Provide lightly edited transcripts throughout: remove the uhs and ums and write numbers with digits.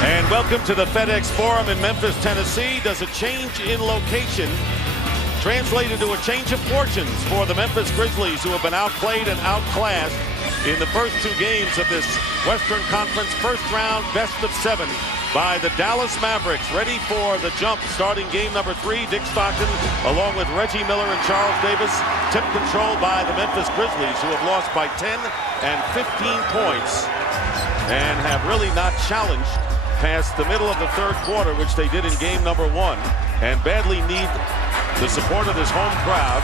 And welcome to the FedEx Forum in Memphis, Tennessee. Does a change in location translate into a change of fortunes for the Memphis Grizzlies, who have been outplayed and outclassed in the first two games of this Western Conference first round best of 7 by the Dallas Mavericks, ready for the jump starting game number 3. Dick Stockton along with Reggie Miller and Charles Davis, tip control by the Memphis Grizzlies, who have lost by 10 and 15 points and have really not challenged past the middle of the third quarter, which they did in game number 1, and badly need the support of this home crowd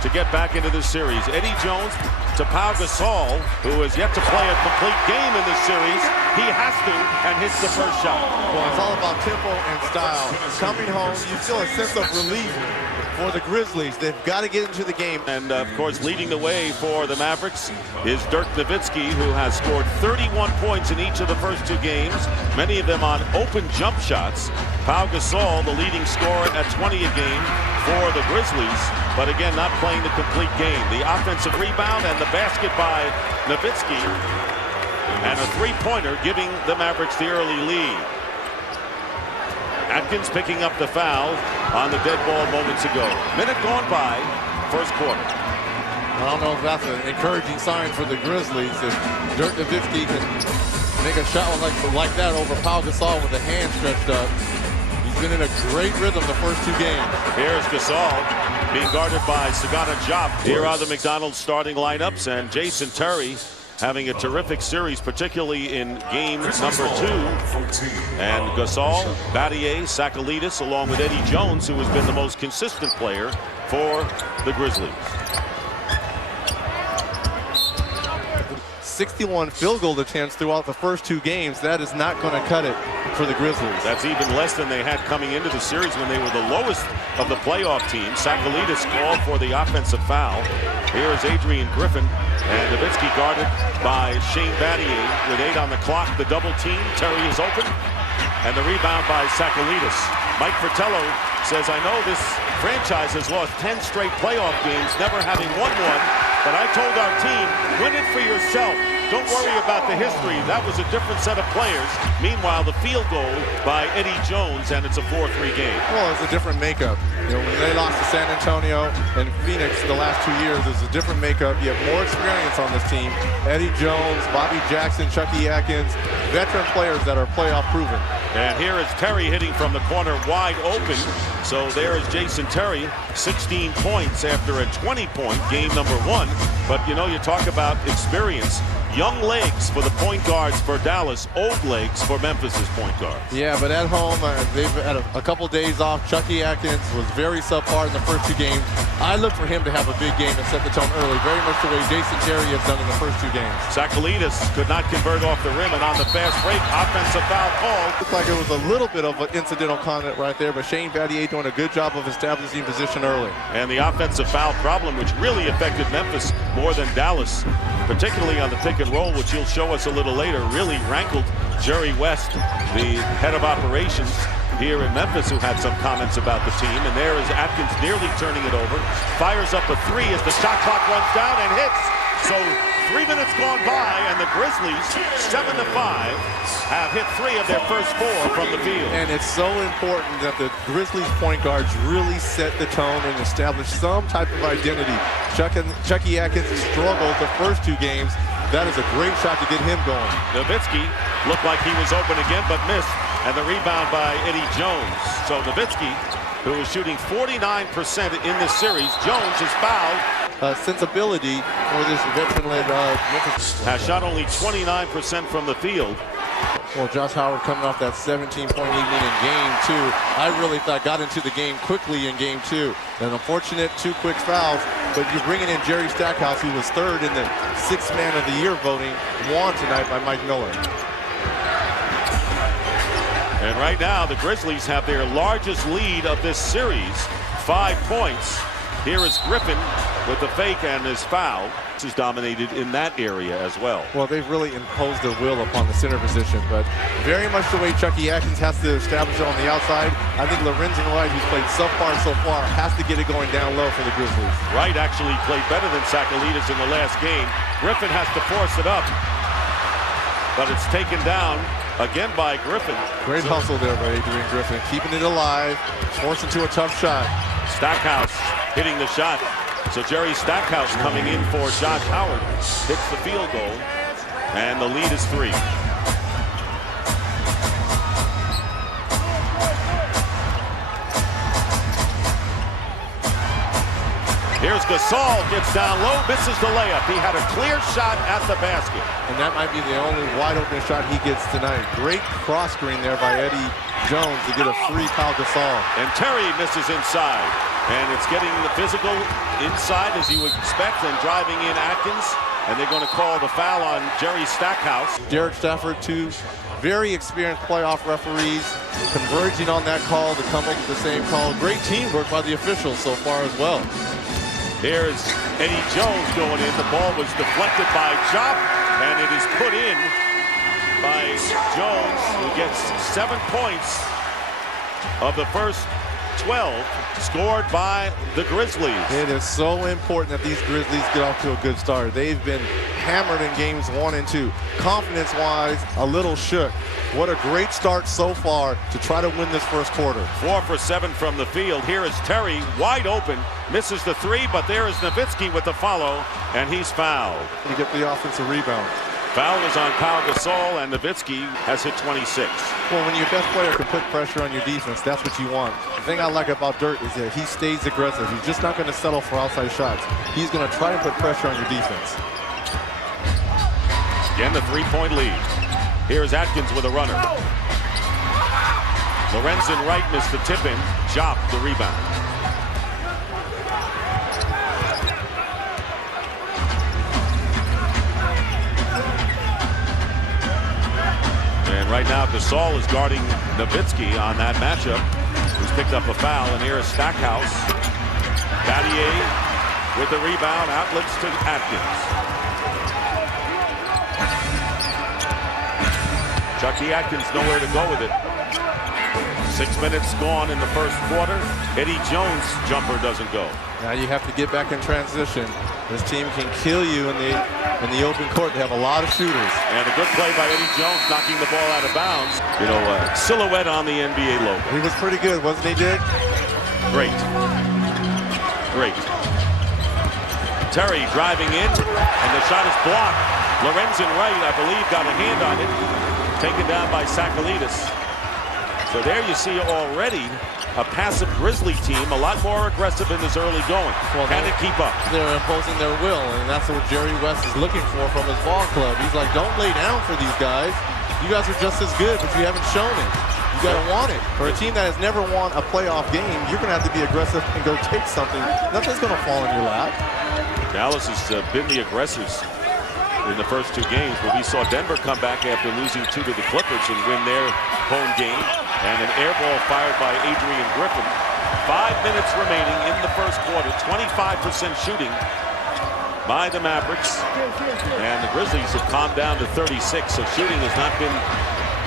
to get back into this series. Eddie Jones to Pau Gasol, who has yet to play a complete game in this series. He has to, and hits the first shot. Well, it's all about tempo and style. Coming home, you feel a sense of relief for the Grizzlies. They've got to get into the game. And of course, leading the way for the Mavericks is Dirk Nowitzki, who has scored 31 points in each of the first 2 games, many of them on open jump shots. Pau Gasol, the leading scorer at 20 a game for the Grizzlies, but again, not playing the complete game. The offensive rebound and the basket by Nowitzki, and a three-pointer giving the Mavericks the early lead. Atkins picking up the foul on the dead ball moments ago. Minute gone by, first quarter. I don't know if that's an encouraging sign for the Grizzlies. If Dirk Nowitzki can make a shot like that over Pau Gasol with a hand stretched up, he's been in a great rhythm the first 2 games. Here's Gasol being guarded by Sagana Diop. Here are the McDonald's starting lineups, and Jason Terry having a terrific series, particularly in game number 2. And Gasol, Battier, Sakalidis, along with Eddie Jones, who has been the most consistent player for the Grizzlies. 61 field goal attempts throughout the first 2 games. That is not going to cut it for the Grizzlies. That's even less than they had coming into the series when they were the lowest of the playoff teams. Sakalidis called for the offensive foul. Here is Adrian Griffin, and Nowitzki guarded by Shane Battier with 8 on the clock. The double team. Terry is open, and the rebound by Sakalidis. Mike Fratello says, I know this franchise has lost 10 straight playoff games, never having won one, but I told our team, win it for yourself. Don't worry about the history. That was a different set of players. Meanwhile, the field goal by Eddie Jones, and it's a 4-3 game. Well, it's a different makeup. You know, when they lost to San Antonio and Phoenix the last 2 years, it's a different makeup. You have more experience on this team. Eddie Jones, Bobby Jackson, Chucky Atkins, veteran players that are playoff proven. And here is Terry hitting from the corner wide open. So there is Jason Terry, 16 points after a 20-point game number 1. But, you know, you talk about experience. Young legs for the point guards for Dallas, old legs for Memphis's point guards. Yeah, but at home, they've had a couple days off. Chucky Atkins was very subpar in the first 2 games. I look for him to have a big game and set the tone early, very much the way Jason Terry has done in the first 2 games. Sakalidis could not convert off the rim, and on the fast break, offensive foul call. Looked like it was a little bit of an incidental conduct right there, but Shane Battier doing a good job of establishing position early. And the offensive foul problem, which really affected Memphis more than Dallas, particularly on the pick and roll, which you'll show us a little later, really rankled Jerry West, the head of operations here in Memphis, who had some comments about the team. And there is Atkins nearly turning it over. Fires up a 3 as the shot clock runs down and hits. So 3 minutes gone by, and the Grizzlies, 7-5, have hit 3 of their first 4 from the field. And it's so important that the Grizzlies point guards really set the tone and establish some type of identity. Chucky Atkins struggled the first 2 games. That is a great shot to get him going. Nowitzki looked like he was open again, but missed. And the rebound by Eddie Jones. So Nowitzki, who is shooting 49% in this series, Jones is fouled. Sensibility for this veteran-led Memphis. Has shot only 29% from the field. Well, Josh Howard coming off that 17-point evening in game 2. I really thought got into the game quickly in game 2. An unfortunate 2 quick fouls, but you're bringing in Jerry Stackhouse, who was 3rd in the 6th Man of the Year voting, won tonight by Mike Miller. And right now, the Grizzlies have their largest lead of this series, 5 points. Here is Griffin with the fake and his foul. This is dominated in that area as well. Well, they've really imposed their will upon the center position, but very much the way Chucky Atkins has to establish it on the outside. I think Lorenzen Wright, who's played so far, has to get it going down low for the Grizzlies. Wright actually played better than Sakalidis in the last game. Griffin has to force it up, but it's taken down again by Griffin. Great hustle there by Adrian Griffin, keeping it alive, forcing to a tough shot. Stackhouse hitting the shot. So Jerry Stackhouse coming in for Josh Howard. Hits the field goal, and the lead is 3. Here's Gasol, gets down low, misses the layup. He had a clear shot at the basket. And that might be the only wide open shot he gets tonight. Great cross screen there by Eddie Jones to get a free Pau Gasol. And Terry misses inside. And it's getting the physical inside as you would expect, and driving in Atkins. And they're going to call the foul on Jerry Stackhouse. Derek Stafford, 2 very experienced playoff referees, converging on that call to come up with the same call. Great teamwork by the officials so far as well. Here's Eddie Jones going in. The ball was deflected by Jop, and it is put in by Jones, who gets 7 points of the first 12 scored by the Grizzlies. It is so important that these Grizzlies get off to a good start. They've been hammered in games 1 and 2. Confidence-wise, a little shook. What a great start so far to try to win this first quarter. 4 for 7 from the field. Here is Terry, wide open, misses the 3, but there is Nowitzki with the follow, and he's fouled. You get the offensive rebound. Foul is on Pau Gasol, and Nowitzki has hit 26. Well, when your best player can put pressure on your defense, that's what you want. The thing I like about Dirk is that he stays aggressive. He's just not going to settle for outside shots. He's going to try and put pressure on your defense. Again, the 3-point lead. Here's Atkins with a runner. Lorenzen Wright missed the tip-in. Jop the rebound. And right now, Gasol is guarding Nowitzki on that matchup, who's picked up a foul. And here is Stackhouse. Battier with the rebound, outlets to Atkins. Chucky Atkins nowhere to go with it. 6 minutes gone in the first quarter. Eddie Jones' jumper doesn't go. Now you have to get back in transition. This team can kill you in the open court. They have a lot of shooters. And a good play by Eddie Jones, knocking the ball out of bounds. You know, silhouette on the NBA logo. He was pretty good, wasn't he, Dick? Great. Great. Terry driving in, and the shot is blocked. Lorenzen Wright, I believe, got a hand on it. Taken down by Sakalitis. So there you see already a passive Grizzly team, a lot more aggressive in this early going. Well, can it keep up? They're imposing their will, and that's what Jerry West is looking for from his ball club. He's like, don't lay down for these guys. You guys are just as good, but you haven't shown it. You got to want it. For a team that has never won a playoff game, you're going to have to be aggressive and go take something. Nothing's going to fall in your lap. Dallas has been the aggressors in the first 2 games, but we saw Denver come back after losing 2 to the Clippers and win their home game. And an air ball fired by Adrian Griffin. 5 minutes remaining in the first quarter. 25% shooting by the Mavericks. And the Grizzlies have calmed down to 36, so shooting has not been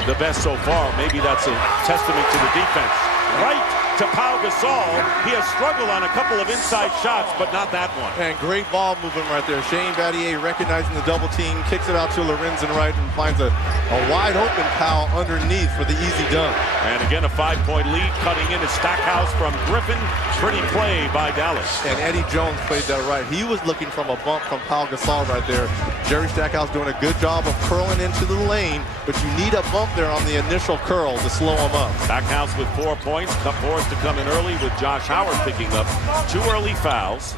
the best so far. Maybe that's a testament to the defense. Right to Pau Gasol. He has struggled on a couple of inside shots, but not that one. And great ball movement right there. Shane Battier recognizing the double team, kicks it out to Lorenzen Wright, and finds a wide open Pau underneath for the easy dunk. And again, a 5-point lead. Cutting in is Stackhouse from Griffin. Pretty play by Dallas. And Eddie Jones played that right. He was looking from a bump from Pau Gasol right there. Jerry Stackhouse doing a good job of curling into the lane, but you need a bump there on the initial curl to slow him up. Stackhouse with 4 points. Forced to come in early with Josh Howard picking up 2 early fouls.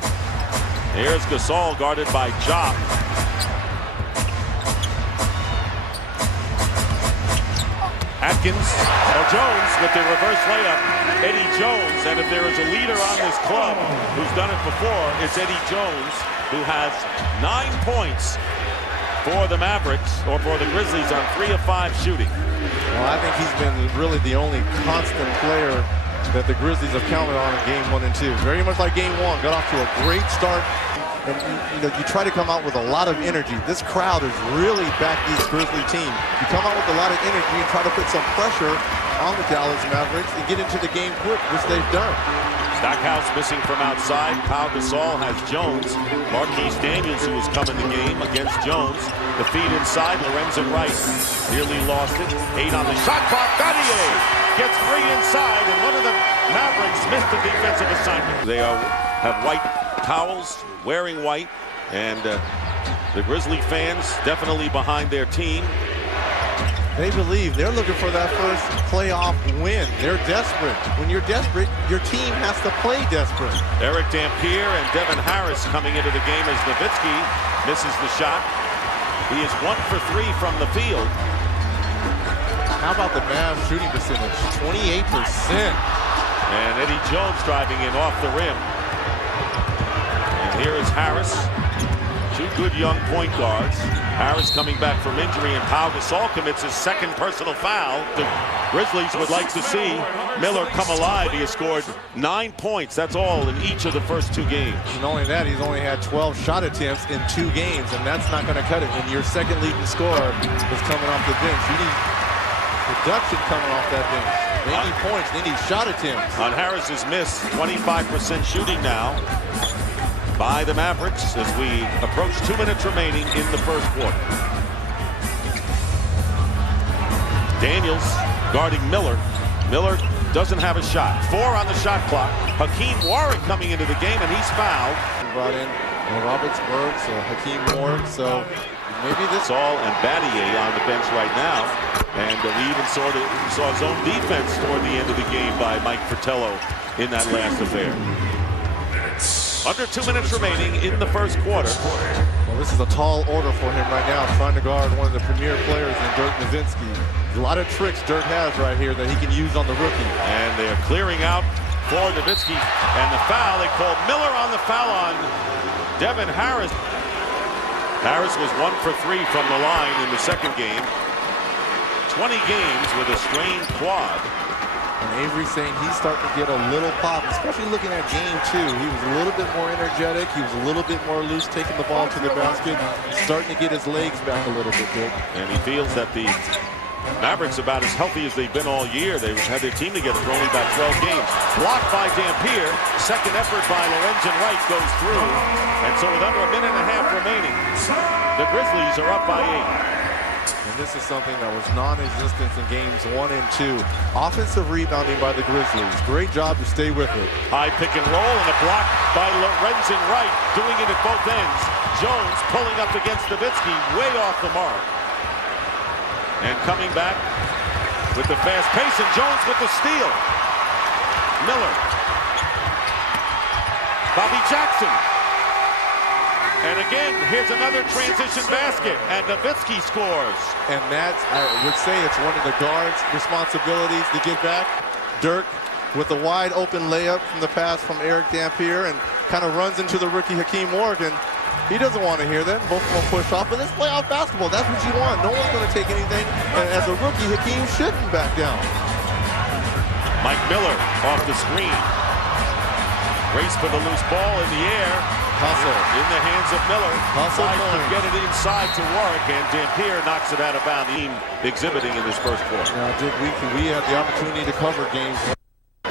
Here's Gasol guarded by Jop. Atkins, Jones with the reverse layup. Eddie Jones, and if there is a leader on this club who's done it before, it's Eddie Jones, who has 9 points for the Mavericks, or for the Grizzlies, on 3 of 5 shooting. Well, I think he's been really the only constant player that the Grizzlies have counted on in game 1 and 2. Very much like game 1, got off to a great start. And you try to come out with a lot of energy. This crowd has really backed this Grizzly team. You come out with a lot of energy and try to put some pressure on the Dallas Mavericks and get into the game quick, which they've done. Stackhouse missing from outside. Pau Gasol has Jones. Marquise Daniels, who has come in the game against Jones. The feed inside, Lorenzen Wright nearly lost it. 8 on the shot clock. Battier gets 3 inside, and one of the Mavericks missed the defensive assignment. They have white towels, wearing white, and the Grizzly fans definitely behind their team. They believe they're looking for that first playoff win. They're desperate. When you're desperate, your team has to play desperate. Eric Dampier and Devin Harris coming into the game as Nowitzki misses the shot. He is 1 for 3 from the field. How about the Mavs shooting percentage? 28%. And Eddie Jones driving in off the rim. And here is Harris. 2 good young point guards. Harris coming back from injury, and Pau Gasol commits his second personal foul. The Grizzlies would like to see Miller come alive. He has scored 9 points. That's all in each of the first 2 games. And only that, he's only had 12 shot attempts in 2 games, and that's not going to cut it when your second leading scorer is coming off the bench. You need production coming off that bench. They need points. They need shot attempts. On Harris's miss, 25% shooting now by the Mavericks as we approach 2 minutes remaining in the first quarter. Daniels guarding Miller. Miller doesn't have a shot. 4 on the shot clock. Hakeem Warwick coming into the game, and he's fouled. Brought in Robertsburg, so Hakeem Warwick, so maybe this all and Battier on the bench right now. And we even saw zone defense toward the end of the game by Mike Fratello in that last affair. Under 2 minutes remaining in the first quarter. Well, this is a tall order for him right now, trying to guard one of the premier players in Dirk Nowitzki. A lot of tricks Dirk has right here that he can use on the rookie. And they're clearing out for Nowitzki. And the foul, they called Miller on the foul on Devin Harris. Harris was 1 for 3 from the line in the second game. 20 games with a strained quad. And Avery's saying he's starting to get a little pop, especially looking at game 2. He was a little bit more energetic. He was a little bit more loose, taking the ball to the basket. Starting to get his legs back a little bit, Dick. And he feels that the Mavericks about as healthy as they've been all year. They've had their team together for only about 12 games. Blocked by Dampier. Second effort by Lorenzen Wright goes through. And so with under a minute and a half remaining, the Grizzlies are up by 8. And this is something that was non-existent in games 1 and 2. Offensive rebounding by the Grizzlies. Great job to stay with it. High pick and roll and a block by Lorenzen Wright, doing it at both ends. Jones pulling up against Nowitzki, way off the mark. And coming back with the fast pace, and Jones with the steal. Miller. Bobby Jackson. And again, here's another transition basket, and Nowitzki scores. And that's, I would say, it's one of the guards' responsibilities to get back. Dirk with a wide open layup from the pass from Eric Dampier, and kind of runs into the rookie Hakeem Morgan. He doesn't want to hear that. Both of them push off, but it's playoff basketball. That's what you want. No one's going to take anything. And as a rookie, Hakeem shouldn't back down. Mike Miller off the screen. Race for the loose ball in the air. Hustle. In the hands of Miller. Hustle. Tries to get it inside to Warwick, and Dampier knocks it out of bounds. Team exhibiting in this first quarter. Now, Dick, we had the opportunity to cover games.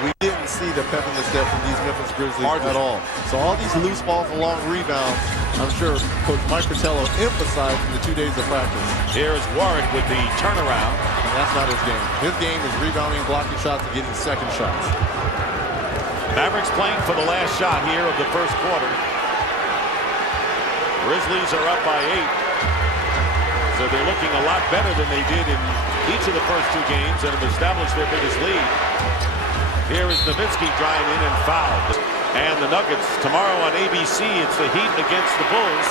We didn't see the pep in the step from these Memphis Grizzlies at all. So all these loose balls and long rebounds, I'm sure Coach Mike Fratello emphasized in the 2 days of practice. Here is Warwick with the turnaround. And that's not his game. His game is rebounding, blocking shots, and getting second shots. Mavericks playing for the last shot here of the first quarter. Grizzlies are up by 8. So they're looking a lot better than they did in each of the first 2 games and have established their biggest lead. Here is Nowitzki driving in and fouled. And the Nuggets tomorrow on ABC, it's the Heat against the Bulls.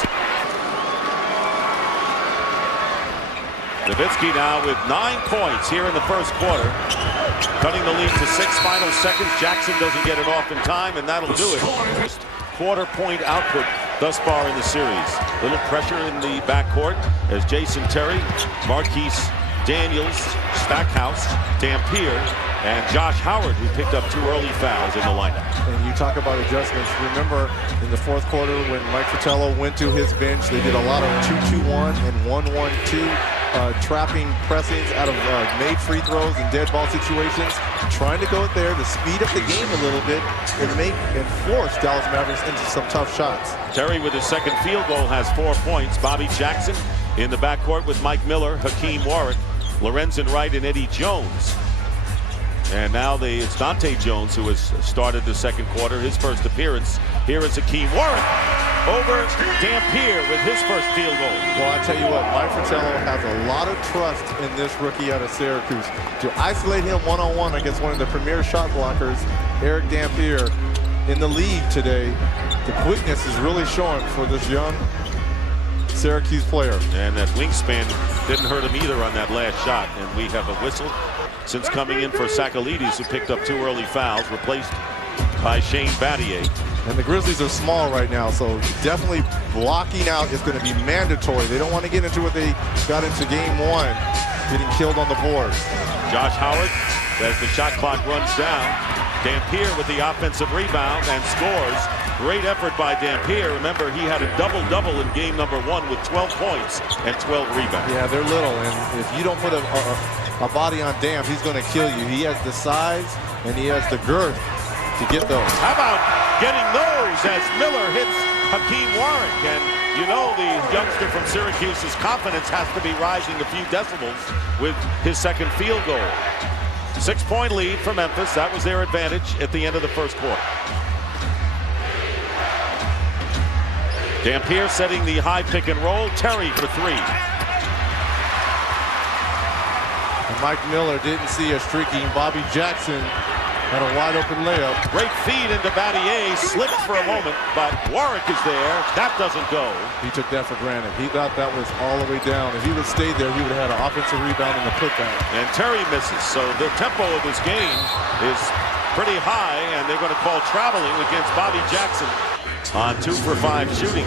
Nowitzki now with 9 points here in the first quarter. Cutting the lead to 6 final seconds. Jackson doesn't get it off in time, and that'll do it. Quarter-point output thus far in the series. Little pressure in the backcourt as Jason Terry, Marquise Daniels, Stackhouse, Dampier, and Josh Howard, who picked up 2 early fouls in the lineup. And you talk about adjustments. Remember in the fourth quarter when Mike Fratello went to his bench, they did a lot of 2-2-1 and 1-1-2. trapping pressings out of made free throws and dead ball situations, trying to go there to speed up the game a little bit and force Dallas Mavericks into some tough shots. Terry with his second field goal has 4 points. Bobby Jackson in the backcourt with Mike Miller, Hakeem Warwick, Lorenzen Wright, and Eddie Jones. And now it's Dante Jones who has started the second quarter, his first appearance. Here is Hakeem Warwick over Dampier with his first field goal. Well, I tell you what, Mike Fratello has a lot of trust in this rookie out of Syracuse. To isolate him one-on-one against one of the premier shot blockers, Eric Dampier, in the league today, the quickness is really showing for this young Syracuse player. And that wingspan didn't hurt him either on that last shot. And we have a whistle since coming in for Sakalides, who picked up 2 early fouls, replaced by Shane Battier. And the Grizzlies are small right now, so definitely blocking out is going to be mandatory. They don't want to get into what they got into game 1, getting killed on the boards. Josh Howard, as the shot clock runs down, Dampier with the offensive rebound and scores. Great effort by Dampier. Remember, he had a double-double in game number 1 with 12 points and 12 rebounds. Yeah, they're little, and if you don't put a body on Damp, he's going to kill you. He has the size and he has the girth to get those. How about getting those as Miller hits Hakeem Warwick? And you know the youngster from Syracuse's confidence has to be rising a few decibels with his second field goal. 6-point lead for Memphis. That was their advantage at the end of the first quarter. Dampier setting the high pick and roll. Terry for 3. And Mike Miller didn't see a streaking Bobby Jackson had a wide open layup. Great feed into Battier. Slipped for a moment, but Warwick is there. That doesn't go. He took that for granted. He thought that was all the way down. If he would have stayed there, he would have had an offensive rebound and a putback. And Terry misses. So the tempo of this game is pretty high, and they're going to call traveling against Bobby Jackson on 2 for 5 shooting,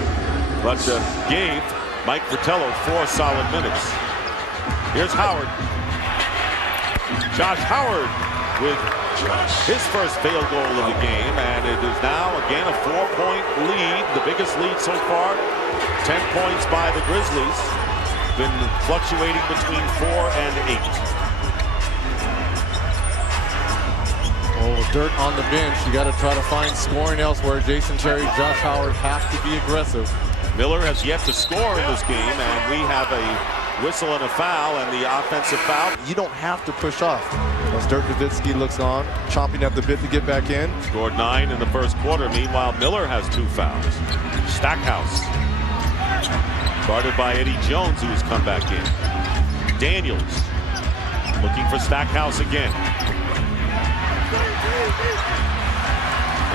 but gave Mike Fratello 4 solid minutes. Here's Howard. Josh Howard with his first field goal of the game, and it is now again a 4-point lead, the biggest lead so far. 10 points by the Grizzlies. Been fluctuating between 4 and 8. Oh, dirt on the bench. You got to try to find scoring elsewhere. Jason Terry, Josh Howard have to be aggressive. Miller has yet to score in this game, and we have a whistle and a foul, and the offensive foul. You don't have to push off. As Dirk Nowitzki looks on, chomping at the bit to get back in. Scored 9 in the first quarter. Meanwhile, Miller has 2 fouls. Stackhouse. Guarded by Eddie Jones, who has come back in. Daniels looking for Stackhouse again.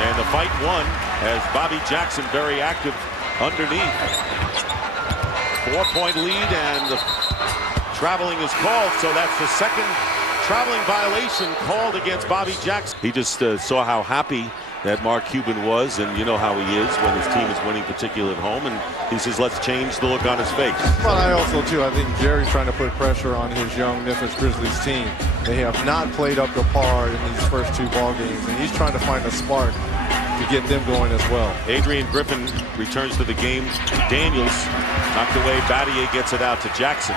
And the fight won as Bobby Jackson very active underneath. 4-point lead, and the traveling is called, so that's the second traveling violation called against Bobby Jackson. He just saw how happy that Mark Cuban was, and you know how he is when his team is winning, particularly at home, and he says, let's change the look on his face. Well, I also, too, I think Jerry's trying to put pressure on his young Memphis Grizzlies team. They have not played up to par in these first 2 ball games, and he's trying to find a spark to get them going as well. Adrian Griffin returns to the game. Daniels knocked away. Battier gets it out to Jackson.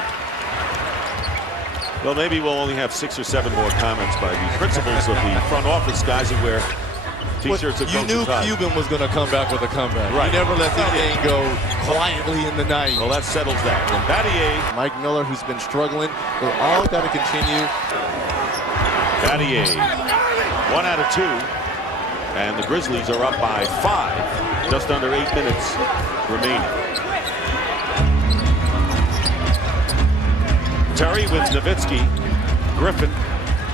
Well, maybe we'll only have 6 or 7 more comments by the principals of the front office guys who wear T-shirts. You knew Cuban was going to come back with a comeback. Right. He never let the game go quietly in the night. Well, that settles that. And Battier. Mike Miller, who's been struggling, they all got to continue. Battier, 1 out of 2. And the Grizzlies are up by 5. Just under 8 minutes remaining. Terry with Nowitzki, Griffin,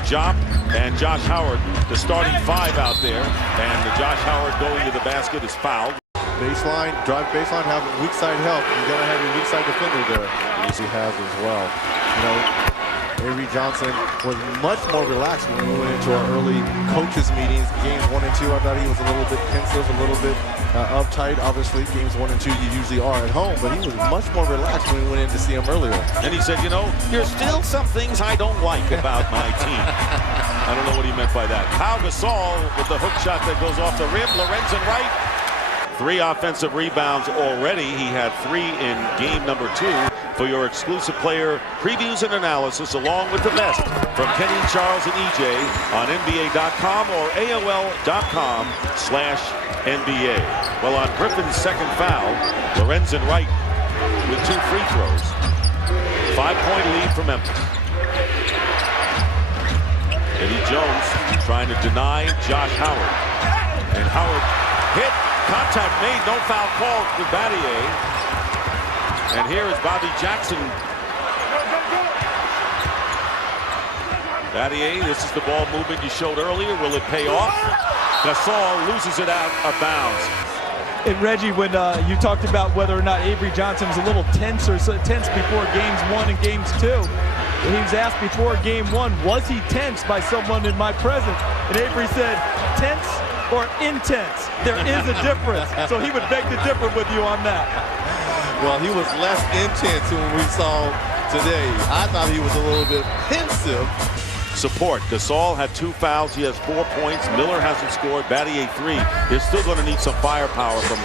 Jop, and Josh Howard, the starting 5 out there. And Josh Howard going to the basket is fouled. Baseline, drive baseline, have weak side help. You got to have your weak side defender there. As he has as well. You know, Avery Johnson was much more relaxed when we went into our early coaches meetings. Games 1 and 2, I thought he was a little bit pensive, a little bit uptight. Obviously, games 1 and 2 you usually are at home, but he was much more relaxed when we went in to see him earlier. And he said, you know, there's still some things I don't like about my team. I don't know what he meant by that. Pau Gasol with the hook shot that goes off the rim. Lorenzen Wright. 3 offensive rebounds already. He had 3 in game number 2. for your exclusive player previews and analysis, along with the best from Kenny, Charles, and EJ on NBA.com or AOL.com/NBA. Well, on Griffin's second foul, Lorenzen Wright with 2 free throws. 5-point lead for Memphis. Eddie Jones trying to deny Josh Howard. And Howard hit, contact made, no foul called with Battier. And here is Bobby Jackson. Battier, this is the ball movement you showed earlier. Will it pay off? Gasol loses it out of bounds. And Reggie, when you talked about whether or not Avery Johnson was a little tense before games 1 and games 2, he was asked before game 1, was he tense by someone in my presence? And Avery said, tense or intense? There is a difference. So he would beg to differ with you on that. Well, he was less intense than we saw today. I thought he was a little bit pensive. Support. Gasol had 2 fouls. He has 4 points. Miller hasn't scored. Battier 3. They're still going to need some firepower from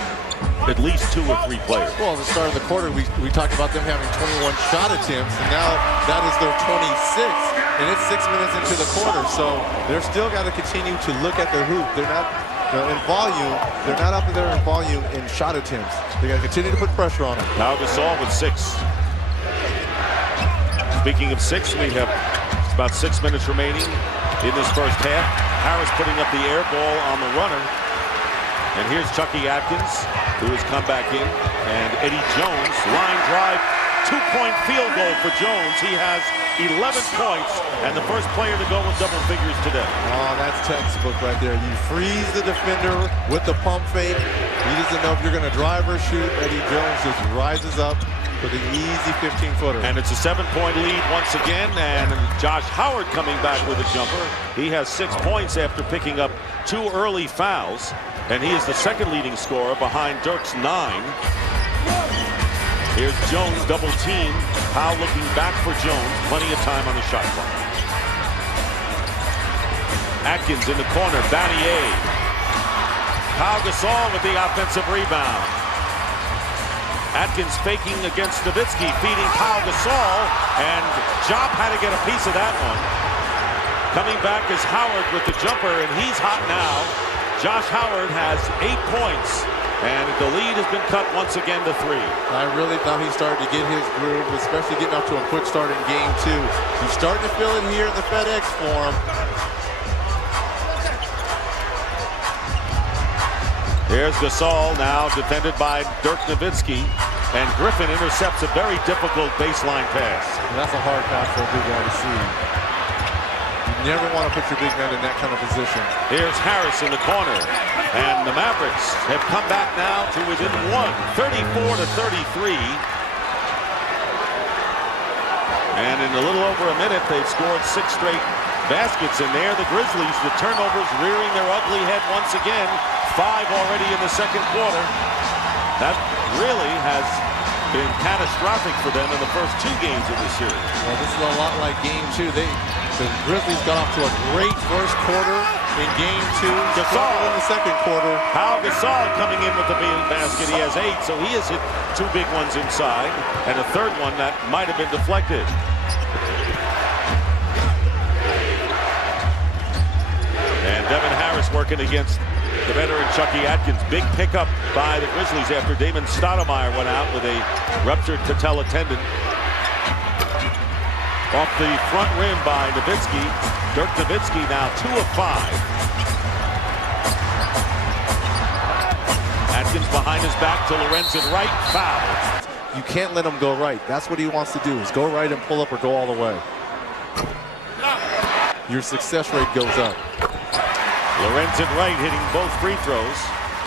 at least 2 or 3 players. Well, at the start of the quarter, we talked about them having 21 shot attempts, and now that is their 26th, and it's 6 minutes into the quarter. So they're still got to continue to look at the hoop. They're not in volume. They're not up there in volume in shot attempts. They got to continue to put pressure on them. Pau Gasol with 6. Speaking of 6, we have about 6 minutes remaining in this first half. Harris putting up the air ball on the runner. And here's Chucky Atkins, who has come back in. And Eddie Jones, line drive, 2-point field goal for Jones. He has 11 points and the first player to go with double figures today. Oh, that's textbook right there. You freeze the defender with the pump fake. He doesn't know if you're going to drive or shoot. Eddie Jones just rises up for the easy 15-footer. And it's a 7-point lead once again, and Josh Howard coming back with a jumper. He has 6 points after picking up 2 early fouls, and he is the second leading scorer behind Dirk's 9. Here's Jones double team. Powell looking back for Jones. Plenty of time on the shot clock. Atkins in the corner. Battier. Pau Gasol with the offensive rebound. Atkins faking against Nowitzki, feeding Pau Gasol, and Job had to get a piece of that one. Coming back is Howard with the jumper, and he's hot now. Josh Howard has 8 points, and the lead has been cut once again to 3. I really thought he started to get his groove, especially getting off to a quick start in game 2. He's starting to feel it here in the FedEx Forum. Here's Gasol now defended by Dirk Nowitzki, and Griffin intercepts a very difficult baseline pass. And that's a hard pass for a big guy to see. You never want to put your big man in that kind of position. Here's Harris in the corner, and the Mavericks have come back now to within 1, 34-33. And in a little over a minute, they've scored 6 straight baskets in there. The Grizzlies, the turnovers rearing their ugly head once again. 5 already in the second quarter. That really has been catastrophic for them in the first 2 games of the series. Well, this is a lot like game 2. The Grizzlies got off to a great first quarter in game 2. Gasol in the second quarter. Pau Gasol coming in with the big basket. He has 8, so he has hit 2 big ones inside, and a third one that might have been deflected. And Devin Harris working against the veteran Chucky Atkins. Big pickup by the Grizzlies after Damon Stoudemire went out with a ruptured patella tendon. Off the front rim by Nowitzki. Dirk Nowitzki now 2 of 5. Atkins behind his back to Lorenzen Wright. Foul. You can't let him go right. That's what he wants to do, is go right and pull up or go all the way. Your success rate goes up. Lorenzen Wright hitting both free throws.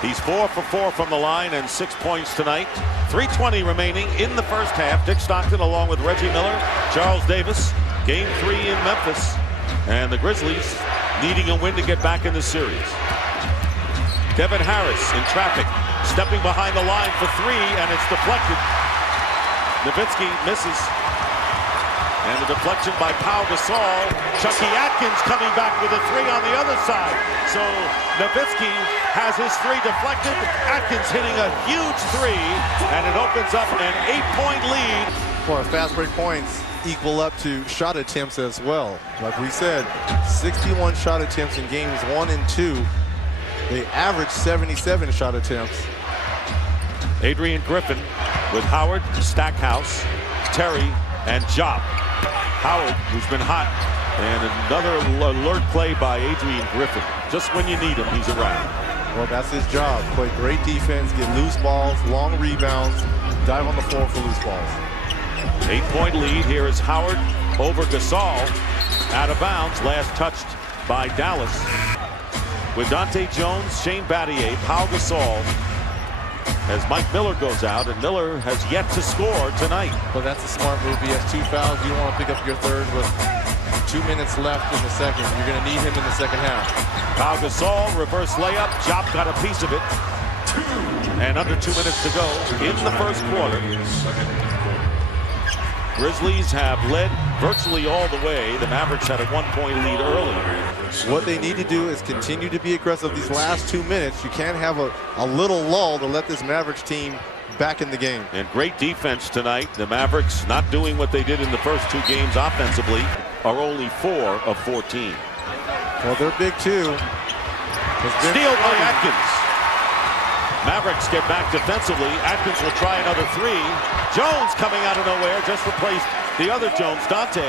He's 4 for 4 from the line and 6 points tonight. 3:20 remaining in the first half. Dick Stockton along with Reggie Miller, Charles Davis. Game 3 in Memphis. And the Grizzlies needing a win to get back in the series. Devin Harris in traffic, stepping behind the line for 3, and it's deflected. Nowitzki misses. And the deflection by Pau Gasol. Chucky Atkins coming back with a 3 on the other side. So Nowitzki has his 3 deflected. Atkins hitting a huge 3, and it opens up an 8-point lead For fast break points equal up to shot attempts as well. Like we said, 61 shot attempts in games 1 and 2. They average 77 shot attempts. Adrian Griffin with Howard, Stackhouse, Terry, and Jopp. Howard, who's been hot, and another alert play by Adrian Griffin. Just when you need him, he's around. Well, that's his job. Play great defense, get loose balls, long rebounds, dive on the floor for loose balls. 8-point lead. Here is Howard over Gasol. Out of bounds. Last touched by Dallas. With Dante Jones, Shane Battier, Pau Gasol, as Mike Miller goes out, and Miller has yet to score tonight. Well, that's a smart move. He has 2 fouls. You don't want to pick up your third with 2 minutes left in the second. You're going to need him in the second half. Pau Gasol, reverse layup. Jopp got a piece of it. And under 2 minutes to go in the first quarter. Grizzlies have led virtually all the way. The Mavericks had a 1-point lead early. What they need to do is continue to be aggressive these last 2 minutes. You can't have a little lull to let this Mavericks team back in the game. And great defense tonight. The Mavericks, not doing what they did in the first 2 games offensively, are only 4 of 14. Well, they're big too. Steal by Atkins. Mavericks get back defensively. Atkins will try another 3. Jones coming out of nowhere, just replaced the other Jones, Dante,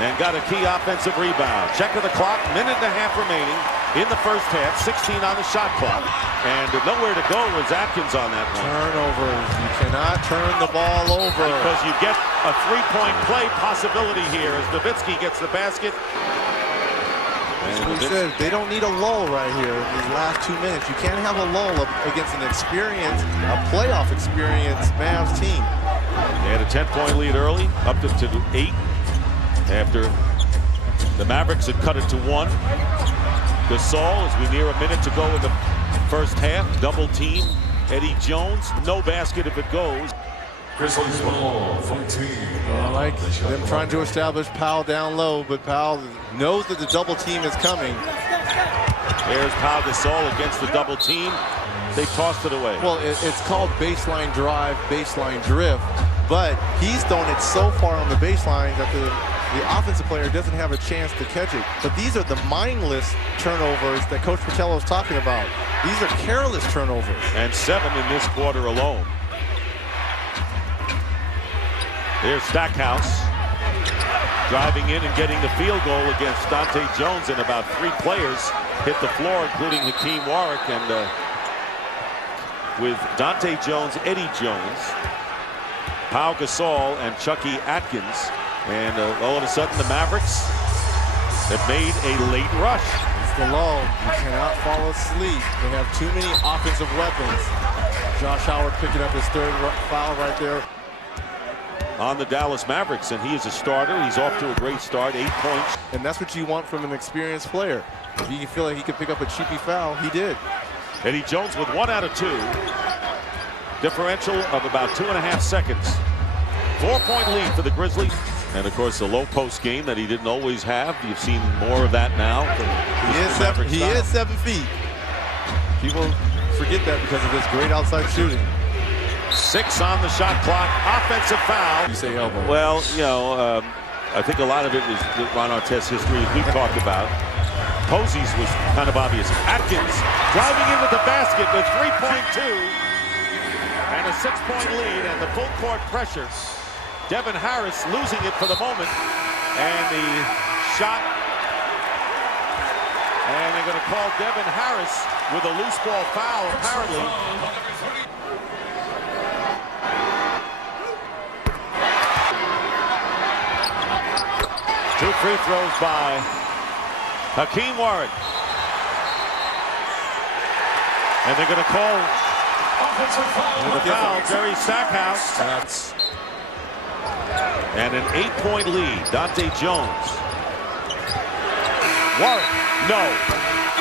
and got a key offensive rebound. Check of the clock, minute and a half remaining in the first half, 16 on the shot clock. And nowhere to go was Atkins on that one. Turnovers. You cannot turn the ball over. Because you get a 3-point play possibility here as Nowitzki gets the basket. As we said, they don't need a lull right here in these last 2 minutes. You can't have a lull against an experienced, a playoff experienced Mavs team. They had a 10-point lead early, up to 8 after the Mavericks had cut it to 1. Gasol, as we near a minute to go in the first half, double team Eddie Jones. No basket if it goes. Grizzlies ball, 14. I like them trying to establish Pau down low, but Pau knows that the double team is coming. There's Pau Gasol against the double team. They tossed it away. Well, it's called baseline drive, baseline drift, but he's thrown it so far on the baseline that the offensive player doesn't have a chance to catch it. But these are the mindless turnovers that Coach Patello is talking about. These are careless turnovers. And 7 in this quarter alone. There's Stackhouse driving in and getting the field goal against Dante Jones, and about 3 players hit the floor, including Hakeem Warwick. And with Dante Jones, Eddie Jones, Pau Gasol, and Chucky Atkins. And all of a sudden, the Mavericks have made a late rush. It's the lull. You cannot fall asleep. They have too many offensive weapons. Josh Howard picking up his 3rd foul right there. On the Dallas Mavericks, and he is a starter. He's off to a great start, 8 points. And that's what you want from an experienced player. If you feel like he could pick up a cheapy foul, he did. Eddie Jones with 1 out of 2. Differential of about 2.5 seconds. 4-point lead for the Grizzlies. And of course, the low post game that he didn't always have. You've seen more of that now. He is 7 feet. People forget that because of his great outside shooting. 6 on the shot clock. Offensive foul. You say elbow. Well, you know, I think a lot of it is Ron Artest's history, as we've talked about. Posey's was kind of obvious. Atkins driving in with the basket with 3.2 and a 6-point lead, and the full court pressure. Devin Harris losing it for the moment, and the shot. And they're going to call Devin Harris with a loose ball foul, apparently. 2 free throws by Hakeem Warwick. And they're going to call the foul, Jerry Stackhouse. And an 8-point lead, Dante Jones. Warwick, no.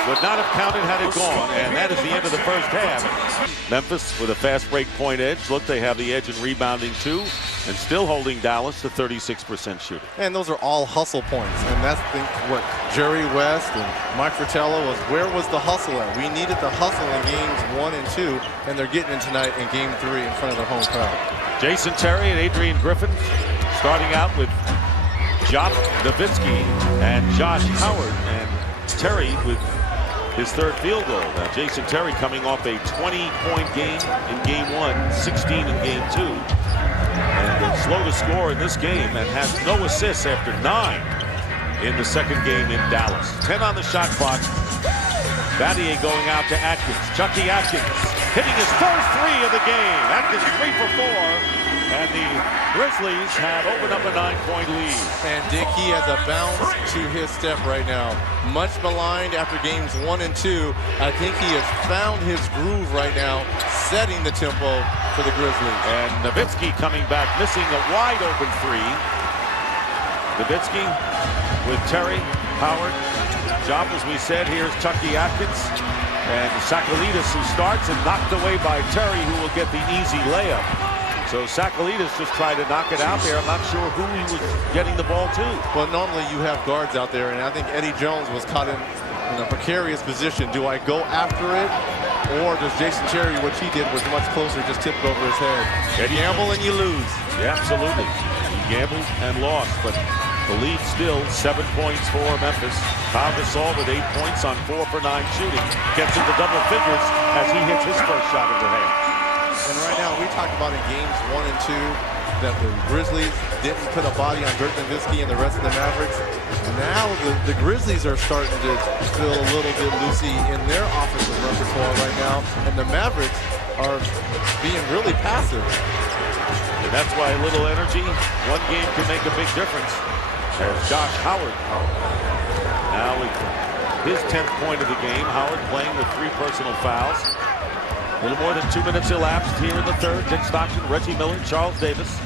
Would not have counted had it gone, and that is the end of the first half. Memphis with a fast break point edge. Look, they have the edge in rebounding too, and still holding Dallas to 36% shooting. And those are all hustle points. And that's what Jerry West and Mike Fratello was. Where was the hustle at? We needed the hustle in games 1 and 2, and they're getting it tonight in game 3 in front of the home crowd. Jason Terry and Adrian Griffin starting out with Nowitzki and Josh Howard, and Terry with his third field goal. Now Jason Terry coming off a 20-point game in game 1, 16 in game 2. And slow to score in this game and has no assists after 9 in the second game in Dallas. 10 on the shot clock. Battier going out to Atkins. Chucky Atkins hitting his first 3 of the game. Atkins 3 for 4. And the Grizzlies have opened up a 9-point lead. And Dick, he has a bounce to his step right now. Much maligned after games 1 and 2. I think he has found his groove right now, setting the tempo for the Grizzlies. And Nowitzki coming back, missing a wide open 3. Nowitzki with Terry, Howard. Job, as we said, here's Chucky Atkins. And Sakalidis, who starts and knocked away by Terry, who will get the easy layup. So Sakalidis just tried to knock it out there. I'm not sure who he was getting the ball to. Well, normally you have guards out there, and I think Eddie Jones was caught in a precarious position. Do I go after it, or does Jason Terry, what he did was much closer, just tipped over his head? Eddie, gamble and you lose. Yeah, absolutely. He gambled and lost, but the lead still 7 points for Memphis. Pau Gasol with 8 points on 4 for 9 shooting. Gets into double figures as he hits his first shot of the half. And right now, we talked about in games 1 and 2 that the Grizzlies didn't put a body on Dirk Nowitzki and the rest of the Mavericks. Now the Grizzlies are starting to feel a little bit loosey in their offensive repertoire right now, and the Mavericks are being really passive. And that's why a little energy, one game can make a big difference. There's Josh Howard. Now with his 10th point of the game, Howard playing with 3 personal fouls. A little more than 2 minutes elapsed here in the third. Dick Stockton, Reggie Miller, Charles Davis.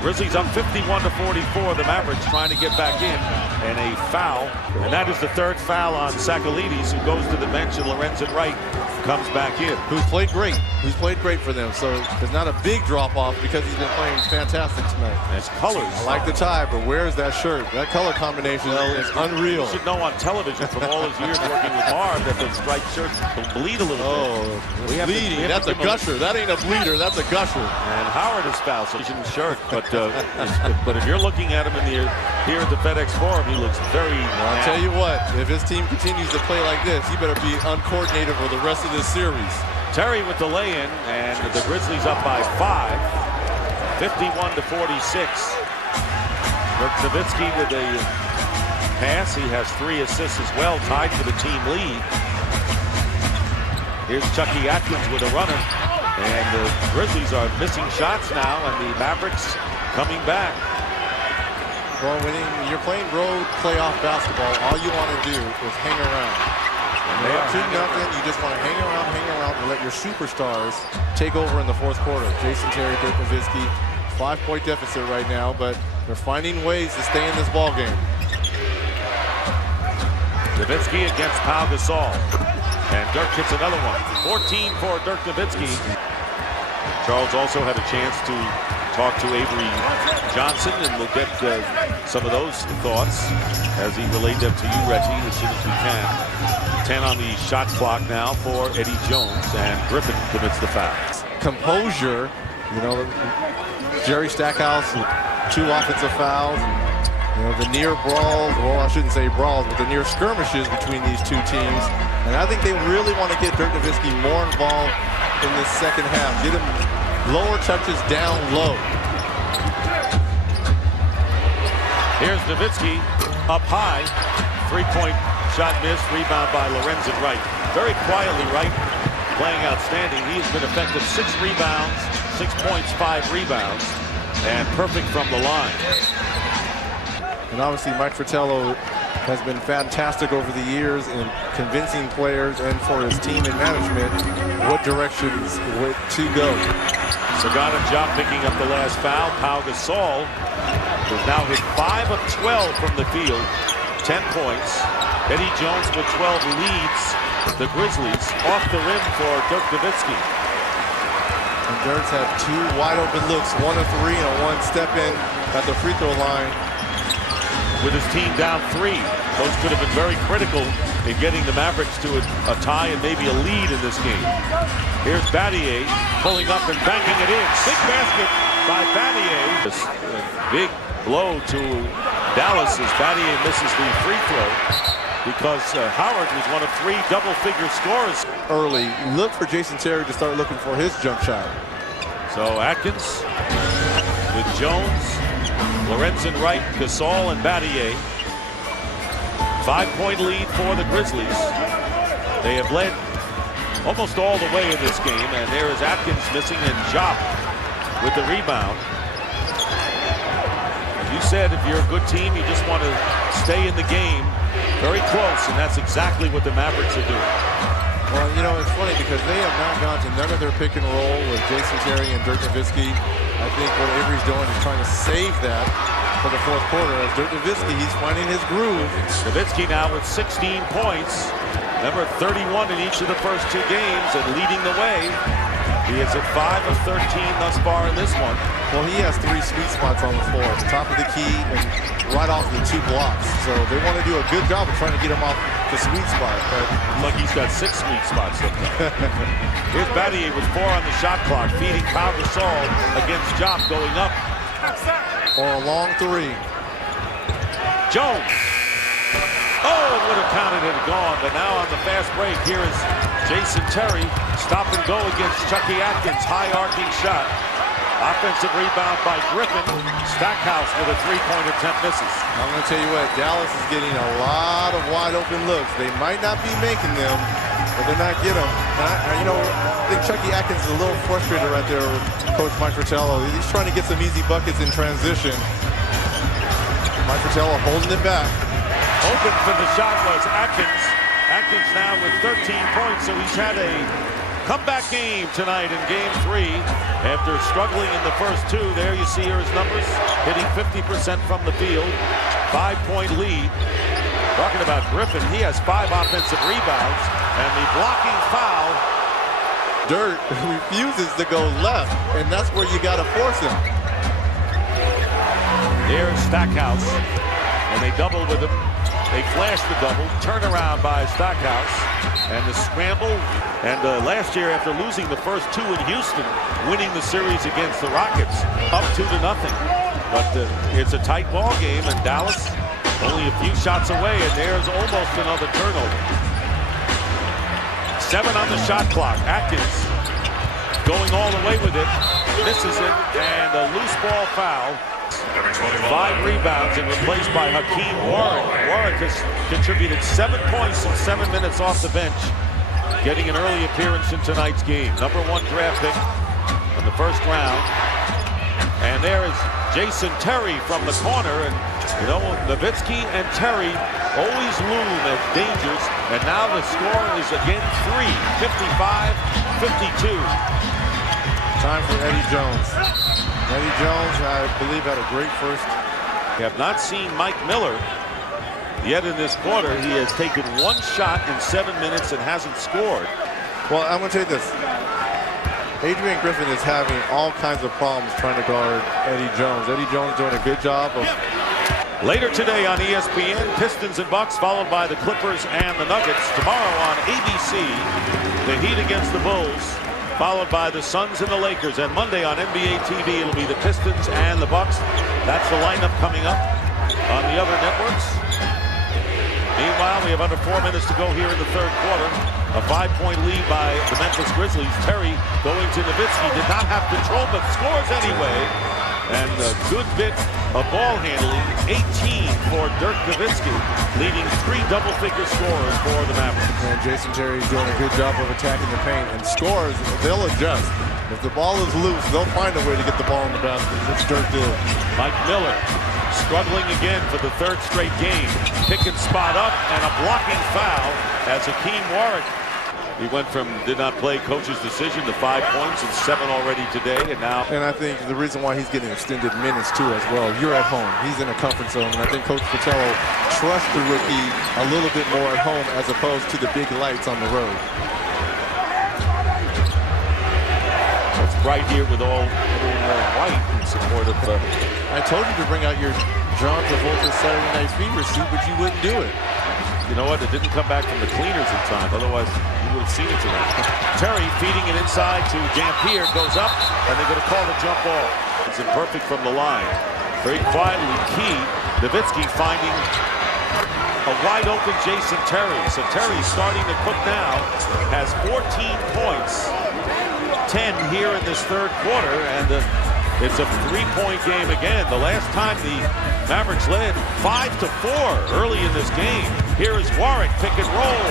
Grizzlies up 51-44. The Mavericks trying to get back in. And a foul. And that is the 3rd foul on Sakalidis, who goes to the bench, and Lorenzen Wright comes back in. Who's played great. Who's played great for them. So there's not a big drop-off because he's been playing fantastic tonight. His colors. I like the tie, but where's that shirt? That color combination is unreal. You should know on television from all his years working with Marv that those striped shirts will bleed a little bit. Bleeding. That's a gusher. That ain't a bleeder. That's a gusher. And Howard is fouled, so he shouldn't shirt. But if you're looking at him here at the FedEx Forum, he looks very. Well, I'll tell you what. If his team continues to play like this, he better be uncoordinated for the rest of this series. Terry with the lay-in, and the Grizzlies up by 5, 51-46. Nowitzki with a pass. He has 3 assists as well, tied for the team lead. Here's Chucky Atkins with a runner, and the Grizzlies are missing shots now, and the Mavericks coming back. Well, when you're playing road playoff basketball, all you want to do is hang around. When they're up 2-0, you just want to hang around, and let your superstars take over in the 4th quarter. Jason Terry, Dirk Nowitzki, 5-point deficit right now, but they're finding ways to stay in this ball game. Nowitzki against Pau Gasol, and Dirk hits another one. 14 for Dirk Nowitzki. Charles also had a chance to talk to Avery Johnson, and we'll get some of those thoughts as he relayed them to you, Reggie, as soon as we can. 10 on the shot clock now for Eddie Jones, and Griffin commits the foul. Composure, you know, Jerry Stackhouse, 2 offensive fouls. You know, the near brawls, well, I shouldn't say brawls, but the near skirmishes between these 2 teams. And I think they really want to get Dirk Nowitzki more involved in the second half. Get him lower touches down low. Here's Nowitzki up high. 3-point shot missed. Rebound by Lorenzen Wright. Very quietly, Wright playing outstanding. He has been effective. 6 rebounds, 6 points, 5 rebounds, and perfect from the line. And obviously Mike Fratello has been fantastic over the years in convincing players and for his team and management what directions to go. Sagana Job picking up the last foul. Pau Gasol has now hit 5 of 12 from the field, 10 points. Eddie Jones with 12 leads the Grizzlies off the rim for Dirk Nowitzki. And Dirk's had 2 wide open looks, 1 of 3 and a 1 step in at the free throw line. with his team down 3. Those could have been very critical in getting the Mavericks to a tie and maybe a lead in this game. Here's Battier pulling up and banking it in. Big basket by Battier. This big blow to Dallas as Battier misses the free throw because Howard was one of 3 double-figure scorers. Early, look for Jason Terry to start looking for his jump shot. So Atkins with Jones, Lorenzen Wright, Gasol, and Battier. 5-point lead for the Grizzlies. They have led almost all the way in this game, and there is Atkins missing and Jop with the rebound. You said if you're a good team, you just want to stay in the game very close, and that's exactly what the Mavericks are doing. Well, you know, it's funny because they have not gone to none of their pick and roll with Jason Terry and Dirk Nowitzki. I think what Avery's doing is trying to save that for the fourth quarter. As Dirk Nowitzki, he's finding his groove. Nowitzki now with 16 points. Number 31 in each of the first 2 games and leading the way. He is at 5 of 13 thus far in this one. Well, he has 3 sweet spots on the floor. The top of the key and right off the 2 blocks. So they want to do a good job of trying to get him off the sweet spot. But look, he's got 6 sweet spots. Here's Battier with 4 on the shot clock, feeding Pau Gasol against Jop going up. For a long 3. Jones. Oh, it would have counted and gone, but now on the fast break, here is Jason Terry. Stop and go against Chucky Atkins. High arcing shot. Offensive rebound by Griffin. Stackhouse with a 3-pointer attempt misses. I'm going to tell you what, Dallas is getting a lot of wide open looks. They might not be making them, but they're not getting them. You know, I think Chucky Atkins is a little frustrated right there with Coach Mike Fratello. He's trying to get some easy buckets in transition. Mike Fratello holding it back. Open for the shot was Atkins. Atkins now with 13 points, so he's had a comeback game tonight in game 3 after struggling in the first 2. There you see here his numbers, hitting 50% from the field, 5-point lead. Talking about Griffin, he has 5 offensive rebounds, and the blocking foul. Dirt refuses to go left, and that's where you got to force him. There's Stackhouse, and they double with him. They flash the double, turnaround by Stackhouse, and the scramble. And last year, after losing the first 2 in Houston, winning the series against the Rockets, up 2-0. But it's a tight ball game, and Dallas only a few shots away, and there's almost another turnover. 7 on the shot clock. Atkins going all the way with it, misses it, and a loose ball foul. 5 rebounds and replaced by Hakeem Warwick. Warwick has contributed 7 points in 7 minutes off the bench, getting an early appearance in tonight's game. Number 1 draft pick in the first round. And there is Jason Terry from the corner. And, you know, Nowitzki and Terry always loom as dangers. And now the score is again 3, 55-52. Time for Eddie Jones. Eddie Jones, I believe, had a great first. We have not seen Mike Miller yet in this quarter. He has taken 1 shot in 7 minutes and hasn't scored. Well, I'm going to tell you this. Adrian Griffin is having all kinds of problems trying to guard Eddie Jones. Eddie Jones doing a good job of... Later today on ESPN, Pistons and Bucks, followed by the Clippers and the Nuggets. Tomorrow on ABC, the Heat against the Bulls, followed by the Suns and the Lakers. And Monday on NBA TV, it'll be the Pistons and the Bucks. That's the lineup coming up on the other networks. Meanwhile, we have under 4 minutes to go here in the third quarter. A 5-point lead by the Memphis Grizzlies. Terry going to Nowitzki, did not have control, but scores anyway. And a good bit of ball handling, 18 for Dirk Nowitzki, leading 3 double-figure scorers for the Mavericks. And Jason Terry's doing a good job of attacking the paint. And scores, they'll adjust. If the ball is loose, they'll find a way to get the ball in the basket, which Dirk did. Mike Miller struggling again for the 3rd straight game. Pick and spot up, and a blocking foul as Hakeem Warwick. He went from did not play, coach's decision, to 5 points and 7 already today, and now. And I think the reason why he's getting extended minutes too as well. You're at home. He's in a comfort zone, and I think Coach Fratello trusts the rookie a little bit more at home as opposed to the big lights on the road. It's bright here with all everyone wearing white in support of. I told you to bring out your John Travolta's Saturday Night Fever suit, but you wouldn't do it. You know what? It didn't come back from the cleaners in time. Otherwise, you would have seen it tonight. Terry feeding it inside to Dampier. Goes up, and they're going to call the jump ball. It's imperfect from the line. Very quietly, Key. Nowitzki finding a wide-open Jason Terry. So Terry's starting to cook now. Has 14 points. 10 here in this third quarter. And it's a three-point game again. The last time the Mavericks led 5-4 early in this game. Here is Warwick, pick and roll,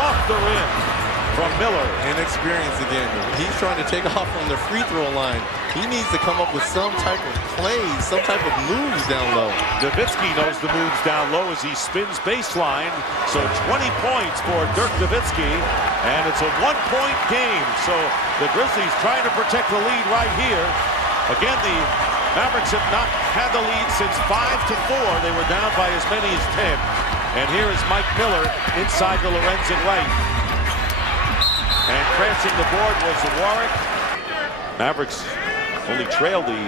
off the rim from Miller. Inexperience again. He's trying to take off on the free throw line. He needs to come up with some type of plays, some type of moves down low. Nowitzki knows the moves down low as he spins baseline. So 20 points for Dirk Nowitzki, and it's a one-point game. So the Grizzlies trying to protect the lead right here. Again, the Mavericks have not had the lead since 5-4. They were down by as many as 10. And here is Mike Miller inside the Lorenzen right. And crashing the board was Warwick. Mavericks only trailed the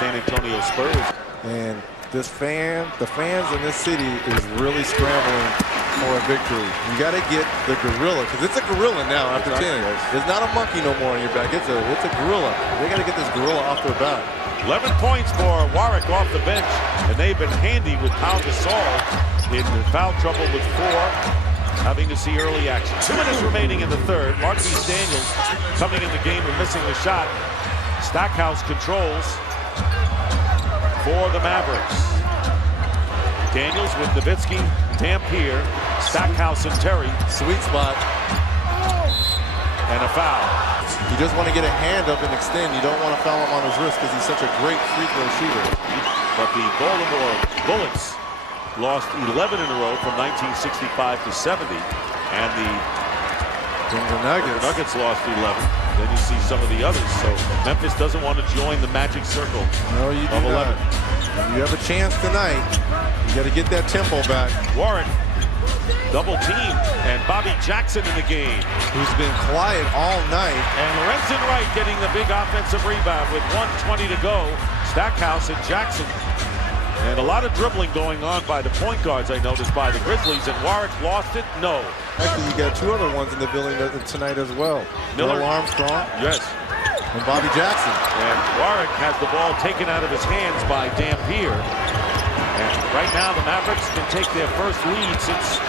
San Antonio Spurs. And the fans in this city is really scrambling for a victory. You got to get the gorilla, because it's a gorilla now after 10. It's not a monkey no more on your back. It's a gorilla. They got to get this gorilla off their back. 11 points for Warwick off the bench, and they've been handy with Pau Gasol in foul trouble with 4, having to see early action. 2 minutes remaining in the third. Marquise Daniels coming in the game and missing the shot. Stackhouse controls for the Mavericks. Daniels with Nowitzki, Dampier, Stackhouse and Terry. Sweet spot. And a foul. You just want to get a hand up and extend. You don't want to foul him on his wrist because he's such a great free throw shooter. But the Baltimore Bullets lost 11 in a row from 1965 to 70. And the Denver Nuggets lost 11. Then you see some of the others. So Memphis doesn't want to join the magic circle no, you of do 11. Not. You have a chance tonight. You got to get that tempo back. Warren double teamed, and Bobby Jackson in the game, who's been quiet all night. And Lorenzen Wright getting the big offensive rebound with 1:20 to go. Stackhouse and Jackson. And a lot of dribbling going on by the point guards, I noticed, by the Grizzlies. And Warwick lost it? No. Actually, you got 2 other ones in the building tonight as well. Miller Armstrong. Yes. And Bobby Jackson. And Warwick has the ball taken out of his hands by Dampier. And right now the Mavericks can take their first lead since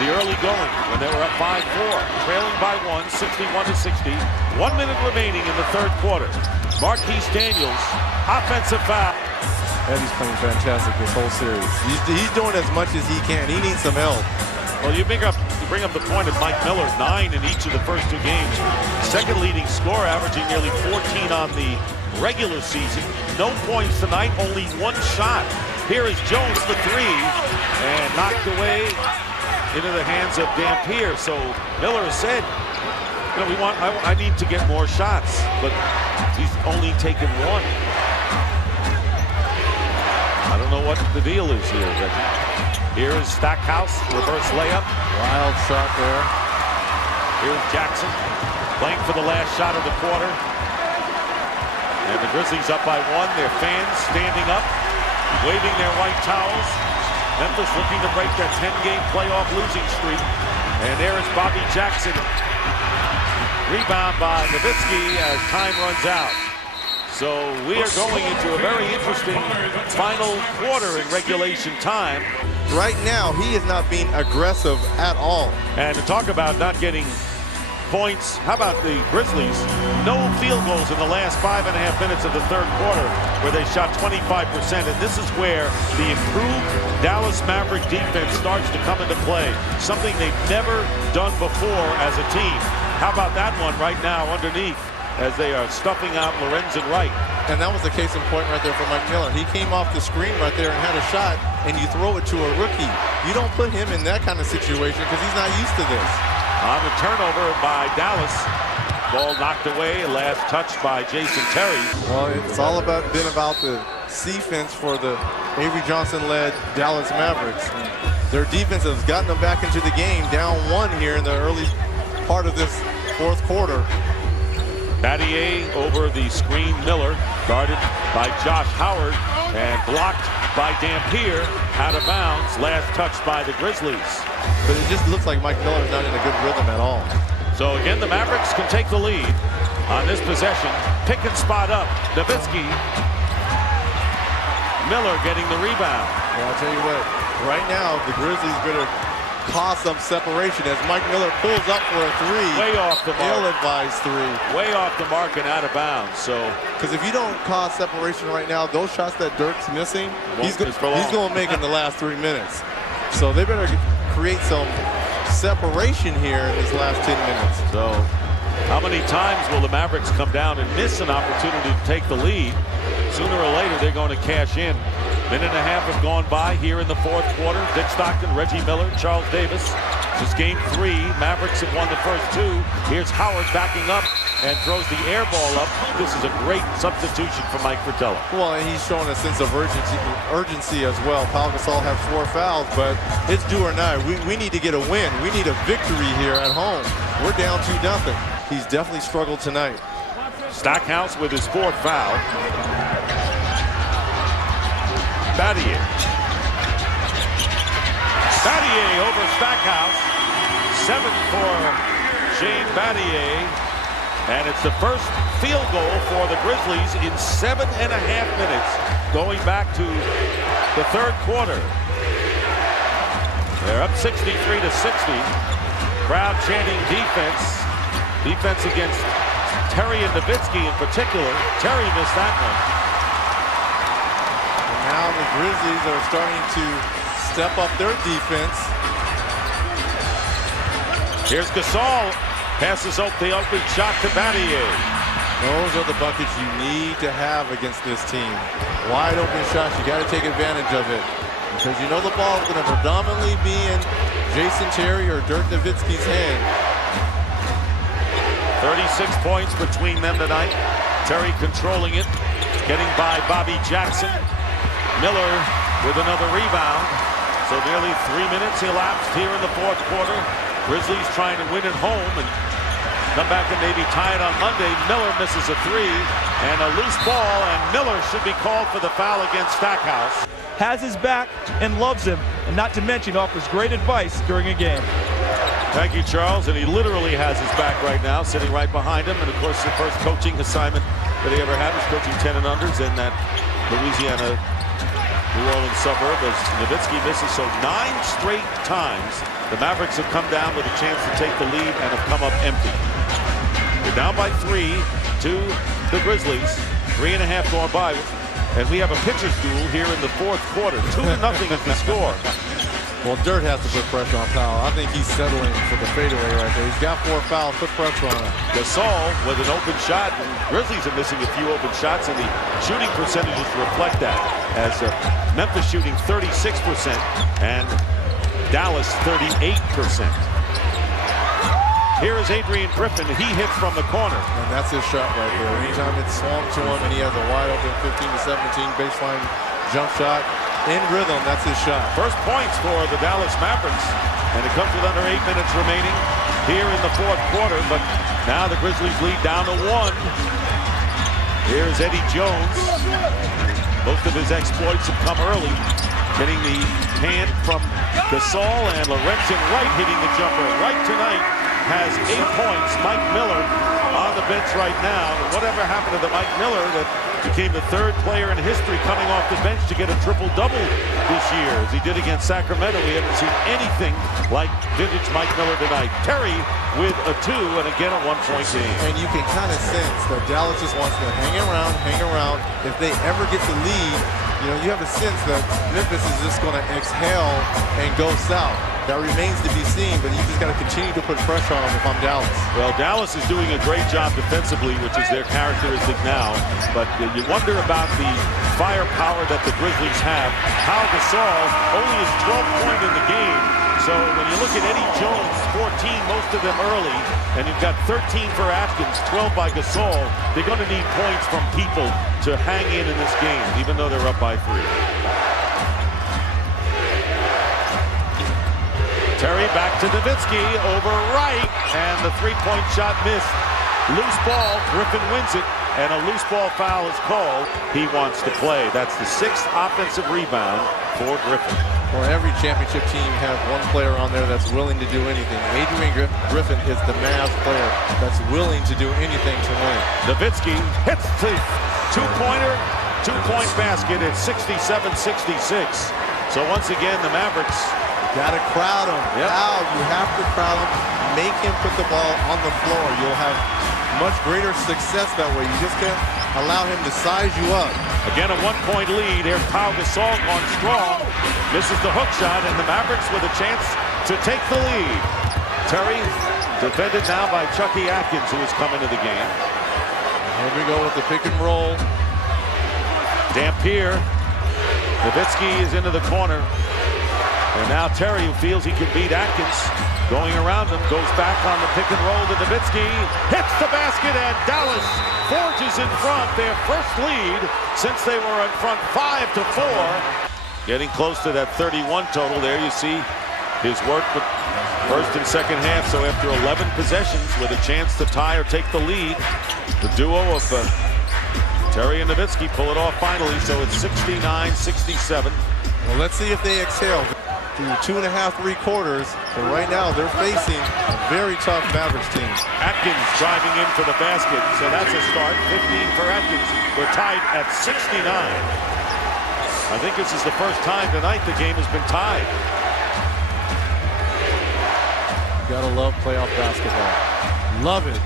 the early going when they were up 5-4. Trailing by 1, 61-60. 1 minute remaining in the third quarter. Marquise Daniels, offensive foul. Eddie's playing fantastic this whole series. He's doing as much as he can. He needs some help. Well, you bring up the point of Mike Miller, 9 in each of the first 2 games. Second leading scorer, averaging nearly 14 on the regular season. No points tonight, only 1 shot. Here is Jones for 3, and knocked away into the hands of Dampier. So Miller has said, you know, I need to get more shots, but he's only taken 1. I don't know what the deal is here, Reggie. Here is Stackhouse, reverse layup. Wild shot there. Here's Jackson playing for the last shot of the quarter. And the Grizzlies up by 1. Their fans standing up, waving their white towels. Memphis looking to break that 10-game playoff losing streak. And there is Bobby Jackson. Rebound by Nowitzki as time runs out. So we are going into a very interesting final quarter in regulation time. Right now, he is not being aggressive at all. And to talk about not getting points, how about the Grizzlies? No field goals in the last 5.5 minutes of the third quarter, where they shot 25%. And this is where the improved Dallas Maverick defense starts to come into play. Something they've never done before as a team. How about that one right now underneath, as they are stuffing out Lorenzen Wright. And that was the case in point right there for Mike Miller. He came off the screen right there and had a shot, and you throw it to a rookie. You don't put him in that kind of situation because he's not used to this. On the turnover by Dallas. Ball knocked away, last touch by Jason Terry. Well, it's all been about the defense for the Avery Johnson-led Dallas Mavericks. Their defense has gotten them back into the game, down 1 here in the early part of this fourth quarter. Battier over the screen. Miller guarded by Josh Howard and blocked by Dampier, out of bounds. Last touch by the Grizzlies. But it just looks like Mike Miller's not in a good rhythm at all. So again, the Mavericks can take the lead on this possession. Pick and spot up. Nowitzki. Miller getting the rebound. Well, I'll tell you what, right now, the Grizzlies better cause some separation as Mike Miller pulls up for a three. Way off the mark. Ill-advised three. Way off the mark and out of bounds. So, because if you don't cause separation right now, those shots that Dirk's missing, he's going to make in the last 3 minutes. So they better create some separation here in these last 10 minutes. So, how many times will the Mavericks come down and miss an opportunity to take the lead? Sooner or later, they're going to cash in. Minute and a half have gone by here in the fourth quarter. Dick Stockton, Reggie Miller, Charles Davis. This is game 3. Mavericks have won the first 2. Here's Howard backing up and throws the air ball up. This is a great substitution for Mike Fratello. Well, and he's showing a sense of urgency as well. Pau Gasol had 4 fouls, but it's do or die. We need to get a win. We need a victory here at home. We're down 2-0. He's definitely struggled tonight. Stackhouse with his 4th foul. Battier over Stackhouse. 7 for Shane Battier. And it's the first field goal for the Grizzlies in 7.5 minutes, going back to the third quarter. They're up 63-60. Crowd chanting defense. Defense against Terry and Nowitzki in particular. Terry missed that one. Now the Grizzlies are starting to step up their defense. Here's Gasol. Passes up the open shot to Battier. Those are the buckets you need to have against this team. Wide open shots, you got to take advantage of it. Because you know the ball is going to predominantly be in Jason Terry or Dirk Nowitzki's hand. 36 points between them tonight. Terry controlling it. Getting by Bobby Jackson. Miller with another rebound. So nearly 3 minutes elapsed here in the fourth quarter. Grizzlies trying to win at home and come back and maybe tie it on Monday. Miller misses a 3 and a loose ball, and Miller should be called for the foul against Stackhouse. Has his back and loves him, and not to mention offers great advice during a game. Thank you, Charles. And he literally has his back right now, sitting right behind him. And of course, the first coaching assignment that he ever had was coaching 10 and unders in that Louisiana New Orleans suburb as Nowitzki misses. So 9 straight times the Mavericks have come down with a chance to take the lead and have come up empty. They're down by 3 to the Grizzlies. 3.5 going by. And we have a pitcher's duel here in the fourth quarter. 2-0 is the score. Well, Dirt has to put pressure on Powell. I think he's settling for the fadeaway right there. He's got 4 fouls. Put pressure on him. Gasol with an open shot. And Grizzlies are missing a few open shots, and the shooting percentages reflect that. As Memphis shooting 36% and Dallas 38%. Here is Adrian Griffin. He hits from the corner. And that's his shot right there. Anytime it's swung to him and he has a wide open 15-17 baseline jump shot in rhythm, that's his shot. First points for the Dallas Mavericks. And it comes with under 8 minutes remaining here in the fourth quarter. But now the Grizzlies lead down to 1. Here's Eddie Jones. Most of his exploits have come early. Getting the hand from Gasol, and Lorenzen Wright hitting the jumper. Wright tonight has 8 points. Mike Miller on the bench right now. And whatever happened to the Mike Miller that became the 3rd player in history coming off the bench to get a triple-double this year, as he did against Sacramento. We haven't seen anything like vintage Mike Miller tonight. Terry with a 2, and again a 1-point game. And you can kind of sense that Dallas just wants to hang around. If they ever get the lead, you know, you have a sense that Memphis is just going to exhale and go south. That remains to be seen, but you just got to continue to put pressure on them if I'm Dallas. Well, Dallas is doing a great job defensively, which is their characteristic now. But you wonder about the firepower that the Grizzlies have. Pau Gasol only his 12th point in the game. So when you look at Eddie Jones, 14, most of them early, and you've got 13 for Atkins, 12 by Gasol, they're going to need points from people to hang in this game, even though they're up by 3. Terry back to Nowitzki over Wright, and the 3-point shot missed. Loose ball, Griffin wins it. and a loose ball foul is called, he wants to play. That's the 6th offensive rebound for Griffin. Well, every championship team has one player on there that's willing to do anything. Adrian Griffin is the Mavs player that's willing to do anything to win. Nowitzki hits the two-pointer, two-point basket at 67-66. So once again, the Mavericks got to crowd him. Yep. Now you have to crowd him. Make him put the ball on the floor. You'll have much greater success that way. You just can't allow him to size you up. Again, a 1-point lead. Here's Pau Gasol on strong. Misses the hook shot, and the Mavericks with a chance to take the lead. Terry defended now by Chucky Atkins, who has come into the game. Here we go with the pick and roll. Dampier. Nowitzki is into the corner. And now Terry, who feels he can beat Atkins, going around him, goes back on the pick and roll to Nowitzki. Hits the basket, and Dallas forges in front. Their first lead since they were in front 5-4. Getting close to that 31 total. There you see his work with first and second half. So after 11 possessions with a chance to tie or take the lead, the duo of Terry and Nowitzki pull it off finally. So it's 69-67. Well, let's see if they exhale through 2.5, 3 quarters. But right now they're facing a very tough Mavericks team. Atkins driving in for the basket. So that's a start. 15 for Atkins. We're tied at 69. I think this is the first time tonight the game has been tied. You gotta love playoff basketball. Love it.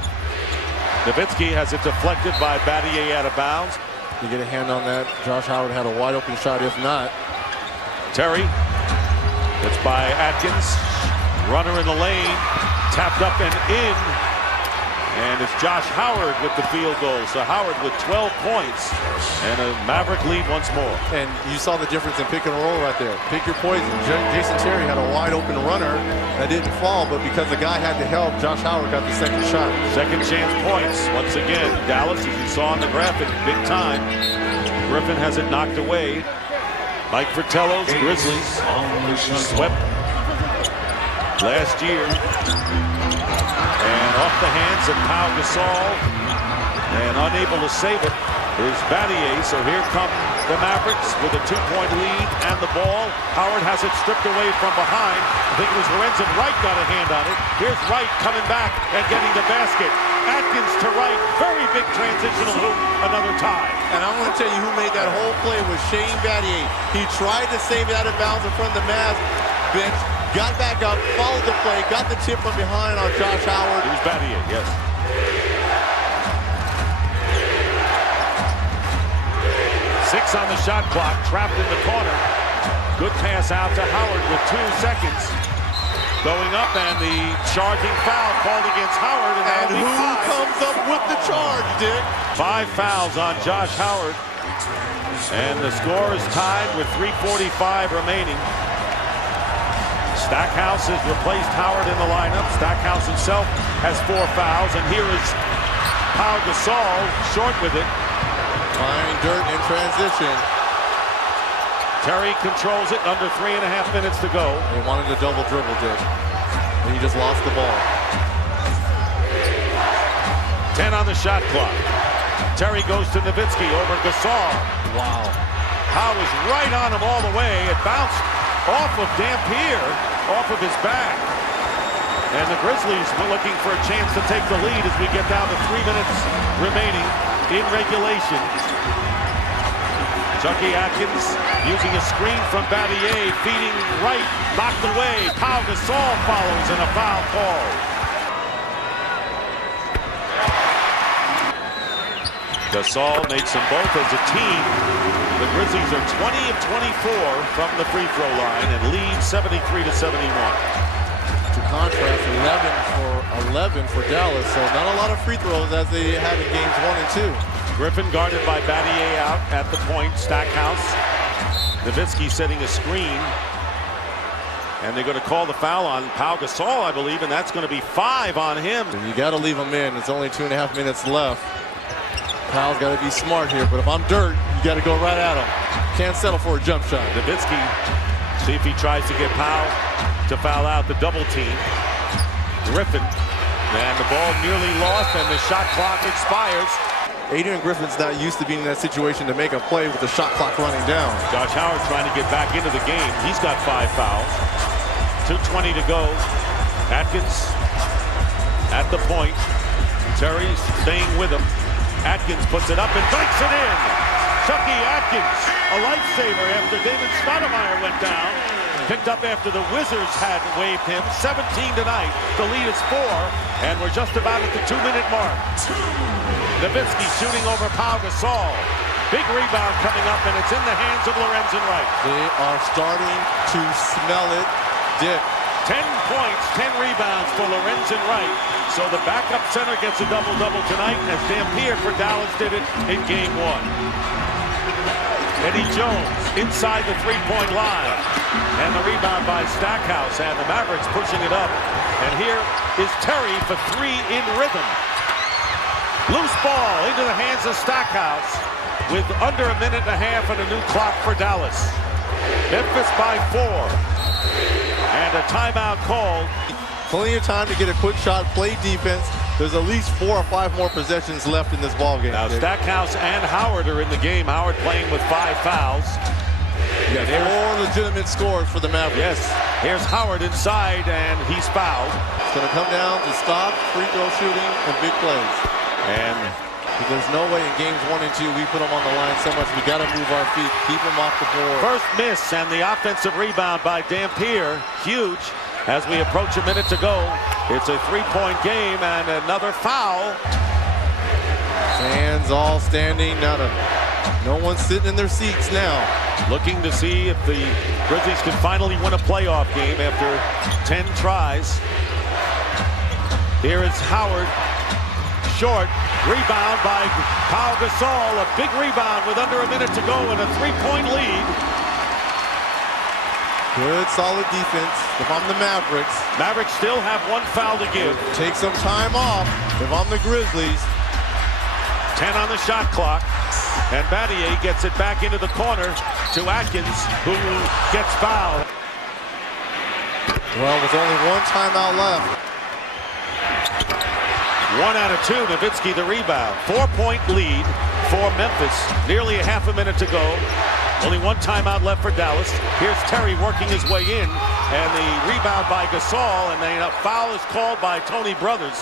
Nowitzki has it deflected by Battier out of bounds. You get a hand on that. Josh Howard had a wide open shot. If not, Terry. It's by Atkins. Runner in the lane. Tapped up and in. And it's Josh Howard with the field goal. So Howard with 12 points and a Maverick lead once more. and you saw the difference in pick and roll right there. Pick your poison. Jason Terry had a wide open runner that didn't fall, but because the guy had to help, Josh Howard got the second shot. Second chance points. Once again, Dallas, as you saw on the graphic, big time. Griffin has it knocked away. Mike Fratello's Grizzlies swept last year. And off the hands of Pau Gasol, and unable to save it is Battier. So here come the Mavericks with a 2-point lead and the ball. Howard has it stripped away from behind. I think it was Lorenzen Wright got a hand on it. Here's Wright coming back and getting the basket. Atkins to Wright, very big transitional hoop, another tie. And I want to tell you who made that whole play was Shane Battier. He tried to save it out of bounds in front of the Mavs bench, got back up, followed the play, got the tip from behind on Josh Howard. It was Battier, yes. Six on the shot clock, trapped in the corner. Good pass out to Howard with 2 seconds. Going up, and the charging foul called against Howard. And who comes up with the charge, Dick? 5 fouls on Josh Howard. And the score is tied with 3:45 remaining. Stackhouse has replaced Howard in the lineup. Stackhouse himself has 4 fouls. And here is Pau Gasol, short with it. Fine dirt in transition. Terry controls it, under 3.5 minutes to go. They wanted a double dribble, Dick. And he just lost the ball. 10 on the shot clock. Terry goes to Nowitzki over Gasol. Wow. Pau is right on him all the way. It bounced off of Dampier, off of his back. And the Grizzlies were looking for a chance to take the lead as we get down to 3 minutes remaining in regulation. Chucky Atkins using a screen from Battier, feeding right, knocked away. Pau Gasol follows and a foul call. Gasol makes them both as a team. The Grizzlies are 20 of 24 from the free throw line and lead 73-71. To contrast, 11 for Dallas, so not a lot of free throws as they had in games 1 and 2. Griffin guarded by Battier out at the point. Stackhouse. Nowitzki setting a screen. And they're going to call the foul on Pau Gasol, I believe, and that's going to be 5 on him. You got to leave him in. It's only 2.5 minutes left. Pau's got to be smart here, but if I'm dirt, you got to go right at him. Can't settle for a jump shot. Nowitzki, see if he tries to get Pau to foul out the double team. Griffin, and the ball nearly lost, and the shot clock expires. Adrian Griffin's not used to being in that situation to make a play with the shot clock running down. Josh Howard trying to get back into the game. He's got 5 fouls. 2:20 to go. Atkins at the point. Terry's staying with him. Atkins puts it up and banks it in. Chucky Atkins, a lifesaver after David Stoudemire went down. Picked up after the Wizards had waived him. 17 tonight. The lead is 4, and we're just about at the 2-minute mark. Nowitzki shooting over Pau Gasol. Big rebound coming up, and it's in the hands of Lorenzen Wright. They are starting to smell it, Dick. 10 points, 10 rebounds for Lorenzen Wright. So the backup center gets a double-double tonight, as Dampier for Dallas did it in Game 1. Eddie Jones inside the three-point line. And the rebound by Stackhouse, and the Mavericks pushing it up. And here is Terry for 3 in rhythm. Loose ball into the hands of Stackhouse with under a minute and a half and a new clock for Dallas. Memphis by 4. And a timeout called. Plenty of time to get a quick shot, play defense. There's at least 4 or 5 more possessions left in this ballgame. Now Stackhouse and Howard are in the game. Howard playing with 5 fouls. Yeah, 4 legitimate scores for the Mavericks. Yes, here's Howard inside, and he's fouled. It's going to come down to stop, free throw shooting, and big plays. And there's no way in games 1 and 2 we put them on the line so much. We got to move our feet, keep them off the board. First miss, and the offensive rebound by Dampier, huge. As we approach a minute to go, it's a 3-point game and another foul. Fans all standing, no one's sitting in their seats now. Looking to see if the Grizzlies can finally win a playoff game after 10 tries. Here is Howard, short, rebound by Pau Gasol, a big rebound with under a minute to go and a 3-point lead. Good, solid defense. If I'm the Mavericks still have 1 foul to give. take some time off. If I'm the Grizzlies. 10 on the shot clock. And Battier gets it back into the corner to Atkins, who gets fouled. Well, there's only 1 timeout left. 1 out of 2, Nowitzki the rebound. 4-point lead for Memphis. Nearly a half a minute to go. Only 1 timeout left for Dallas. Here's Terry working his way in, and the rebound by Gasol, and a foul is called by Tony Brothers.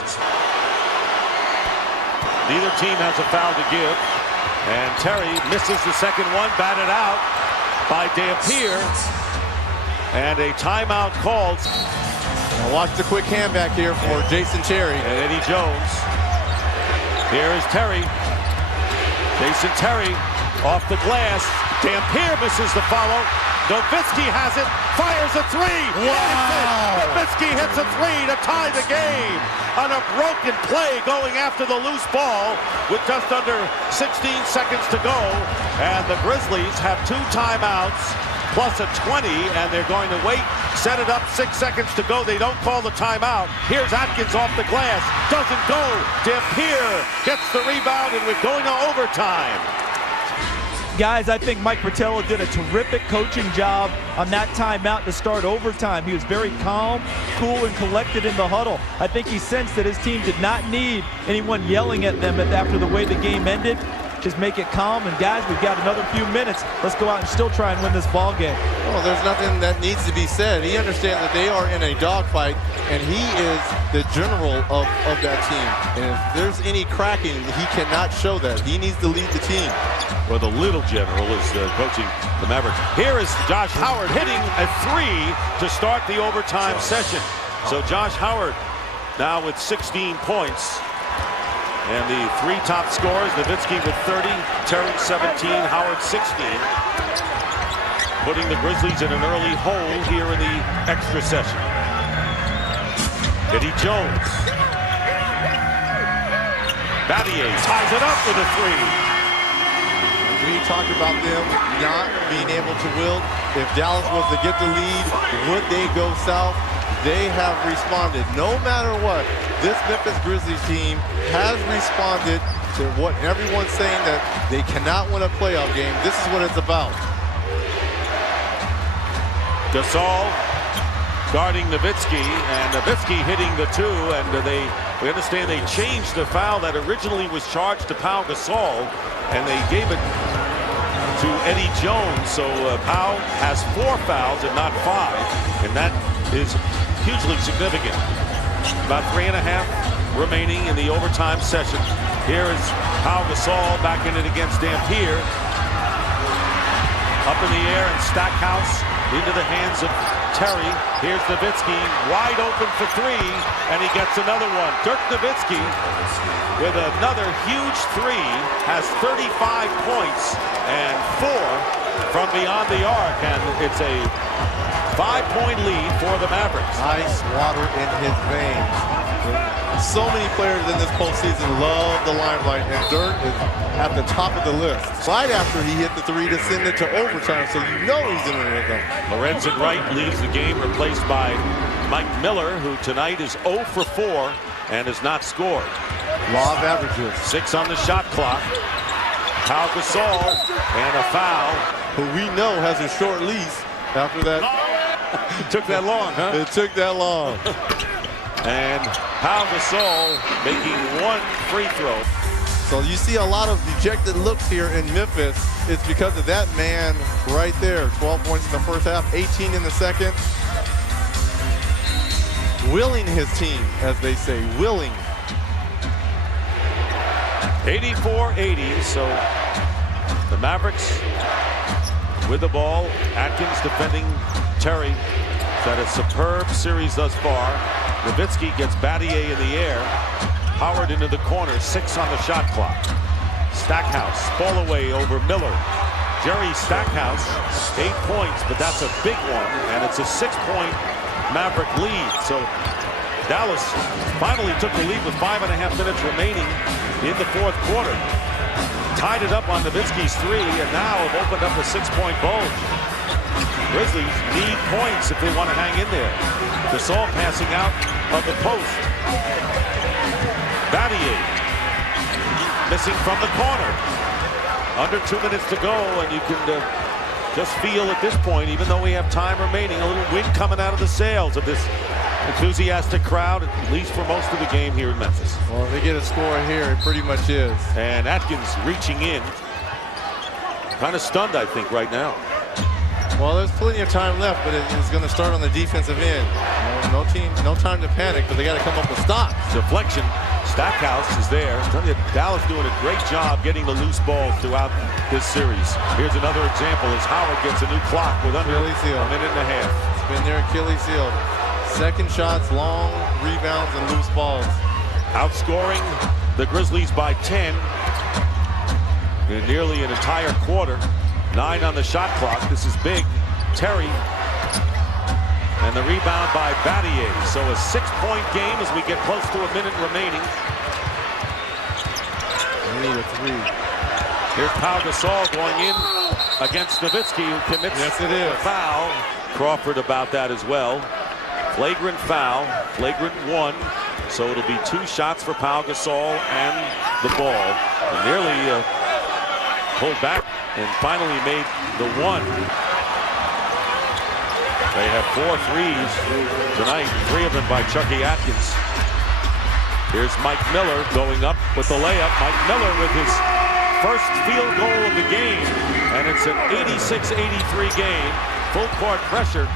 Neither team has a foul to give, and Terry misses the second one, batted out by Dampier, and a timeout called. Now watch the quick hand back here for Jason Terry. And Eddie Jones. Here is Terry. Jason Terry off the glass. Dampier misses the follow. Nowitzki has it, fires a 3. Wow! Nowitzki hits a 3 to tie the game on a broken play going after the loose ball with just under 16 seconds to go. And the Grizzlies have 2 timeouts plus a 20, and they're going to wait, set it up, 6 seconds to go. They don't call the timeout. Here's Atkins off the glass, doesn't go. Dampier gets the rebound, and we're going to overtime. Guys, I think Mike Fratello did a terrific coaching job on that timeout to start overtime. He was very calm, cool, and collected in the huddle. I think he sensed that his team did not need anyone yelling at them after the way the game ended. Just make it calm, and guys, we've got another few minutes. Let's go out and still try and win this ball game. Well, there's nothing that needs to be said. He understands that they are in a dogfight, and he is the general of that team. And if there's any cracking, he cannot show that. He needs to lead the team. Well, the little general is coaching the Mavericks. Here is Josh Howard hitting a 3 to start the overtime session. So Josh Howard now with 16 points. And the 3 top scorers, Nowitzki with 30, Terry 17, Howard 16. Putting the Grizzlies in an early hole here in the extra session. Eddie Jones. Battier ties it up with a 3. We talked about them not being able to wield. If Dallas was to get the lead, would they go south? They have responded. No matter what, this Memphis Grizzlies team has responded to what everyone's saying, that they cannot win a playoff game. This is what it's about. Gasol guarding Nowitzki, and Nowitzki hitting the two, and we understand they changed the foul that originally was charged to Pau Gasol, and they gave it to Eddie Jones. So Pau has 4 fouls and not 5, and that is hugely significant. About 3.5 remaining in the overtime session. Here is Pau Gasol back in it against Dampier. Up in the air, and Stackhouse into the hands of Terry. Here's Nowitzki, wide open for 3, and he gets another one. Dirk Nowitzki with another huge 3, has 35 points and 4 from beyond the arc, and it's a 5-point lead for the Mavericks. Ice water in his veins. So many players in this postseason love the limelight, and Dirk is at the top of the list. Right after he hit the 3 to send it to overtime, so you know he's in it with them. Lorenzen Wright leaves the game, replaced by Mike Miller, who tonight is 0 for 4 and has not scored. Law of averages. 6 on the shot clock. Pau Gasol and a foul. Who we know has a short lease after that. Took that long, huh? It took that long. And Pau Gasol making 1 free throw. So you see a lot of dejected looks here in Memphis. It's because of that man right there. 12 points in the first half, 18 in the second. Willing his team, as they say, willing. 84-80, so the Mavericks with the ball. Atkins defending Terry. He's had a superb series thus far. Nowitzki gets Battier in the air. Howard into the corner, 6 on the shot clock. Stackhouse, ball away over Miller. Jerry Stackhouse, 8 points, but that's a big one, and it's a 6-point Maverick lead. So Dallas finally took the lead with 5.5 minutes remaining in the 4th quarter. Tied it up on Nowitzki's 3, and now have opened up a 6-point bulge. Grizzlies need points if they want to hang in there. Gasol passing out of the post. Battier missing from the corner. Under 2 minutes to go, and you can just feel at this point, even though we have time remaining, a little wind coming out of the sails of this enthusiastic crowd, at least for most of the game here in Memphis. Well, if they get a score here, it pretty much is. And Atkins reaching in. Kind of stunned, I think, right now. Well, there's plenty of time left, but it's going to start on the defensive end. No time to panic, but they got to come up with stops. Deflection. Stackhouse is there. I'm telling you, Dallas doing a great job getting the loose balls throughout this series. Here's another example as Howard gets a new clock with under a minute and a half. It's been their Achilles heel. Second shots, long rebounds, and loose balls. Outscoring the Grizzlies by 10 in nearly an entire quarter. 9 on the shot clock. This is big. Terry. And the rebound by Battier. So a 6-point game as we get close to a minute remaining. We need a 3. Here's Pau Gasol going in against Nowitzki, who commits a foul. Crawford about that as well. Flagrant foul. Flagrant 1. So it'll be 2 shots for Pau Gasol and the ball. And nearly pulled back and finally made the 1. They have 4 threes tonight, 3 of them by Chucky Atkins. Here's Mike Miller going up with the layup. Mike Miller with his first field goal of the game. And it's an 86-83 game. Full court pressure.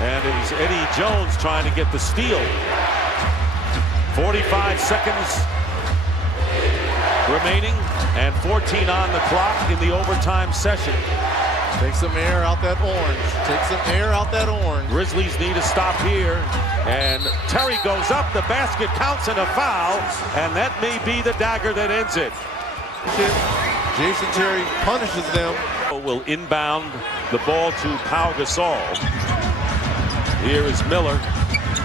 And it is Eddie Jones trying to get the steal. 45 seconds remaining and 14 on the clock in the overtime session. Take some air out that orange. Take some air out that orange. Grizzlies need a stop here. And Terry goes up. The basket counts and a foul. And that may be the dagger that ends it. Jason Terry punishes them. Will inbound the ball to Pau Gasol. Here is Miller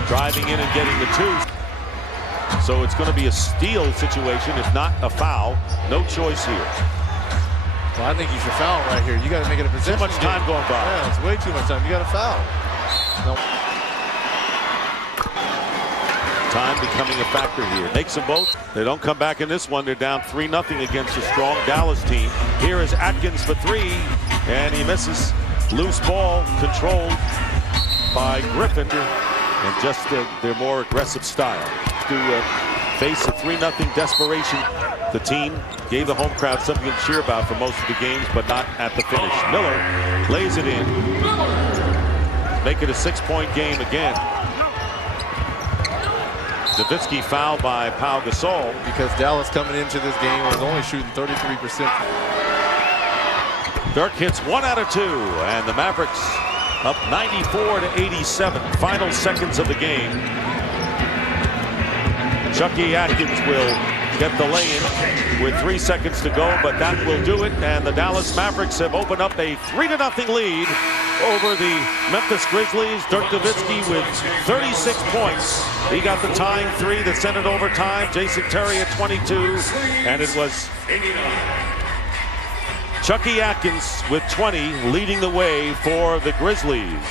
driving in and getting the 2. So it's going to be a steal situation, if not a foul. No choice here. Well, I think you should foul right here. You got to make it a possession. Too much time going by. Yeah, it's way too much time. You got to foul. No. Time becoming a factor here. Makes them both. They don't come back in this one. They're down 3-0 against a strong Dallas team. Here is Atkins for 3, and he misses. Loose ball controlled by Griffin, and just their more aggressive style to face a 3-0 desperation. The team gave the home crowd something to cheer about for most of the games, but not at the finish. Miller lays it in. Make it a 6-point game again. Nowitzki fouled by Pau Gasol. Because Dallas coming into this game was only shooting 33%. Dirk hits 1 out of 2, and the Mavericks up 94-87. Final seconds of the game. Chucky Atkins will get the lay-in with 3 seconds to go, but that will do it. And the Dallas Mavericks have opened up a 3-0 lead over the Memphis Grizzlies. Dirk Nowitzki with 36 points. He got the tying 3 that sent it overtime. Jason Terry at 22, and it was Chucky Atkins with 20 leading the way for the Grizzlies.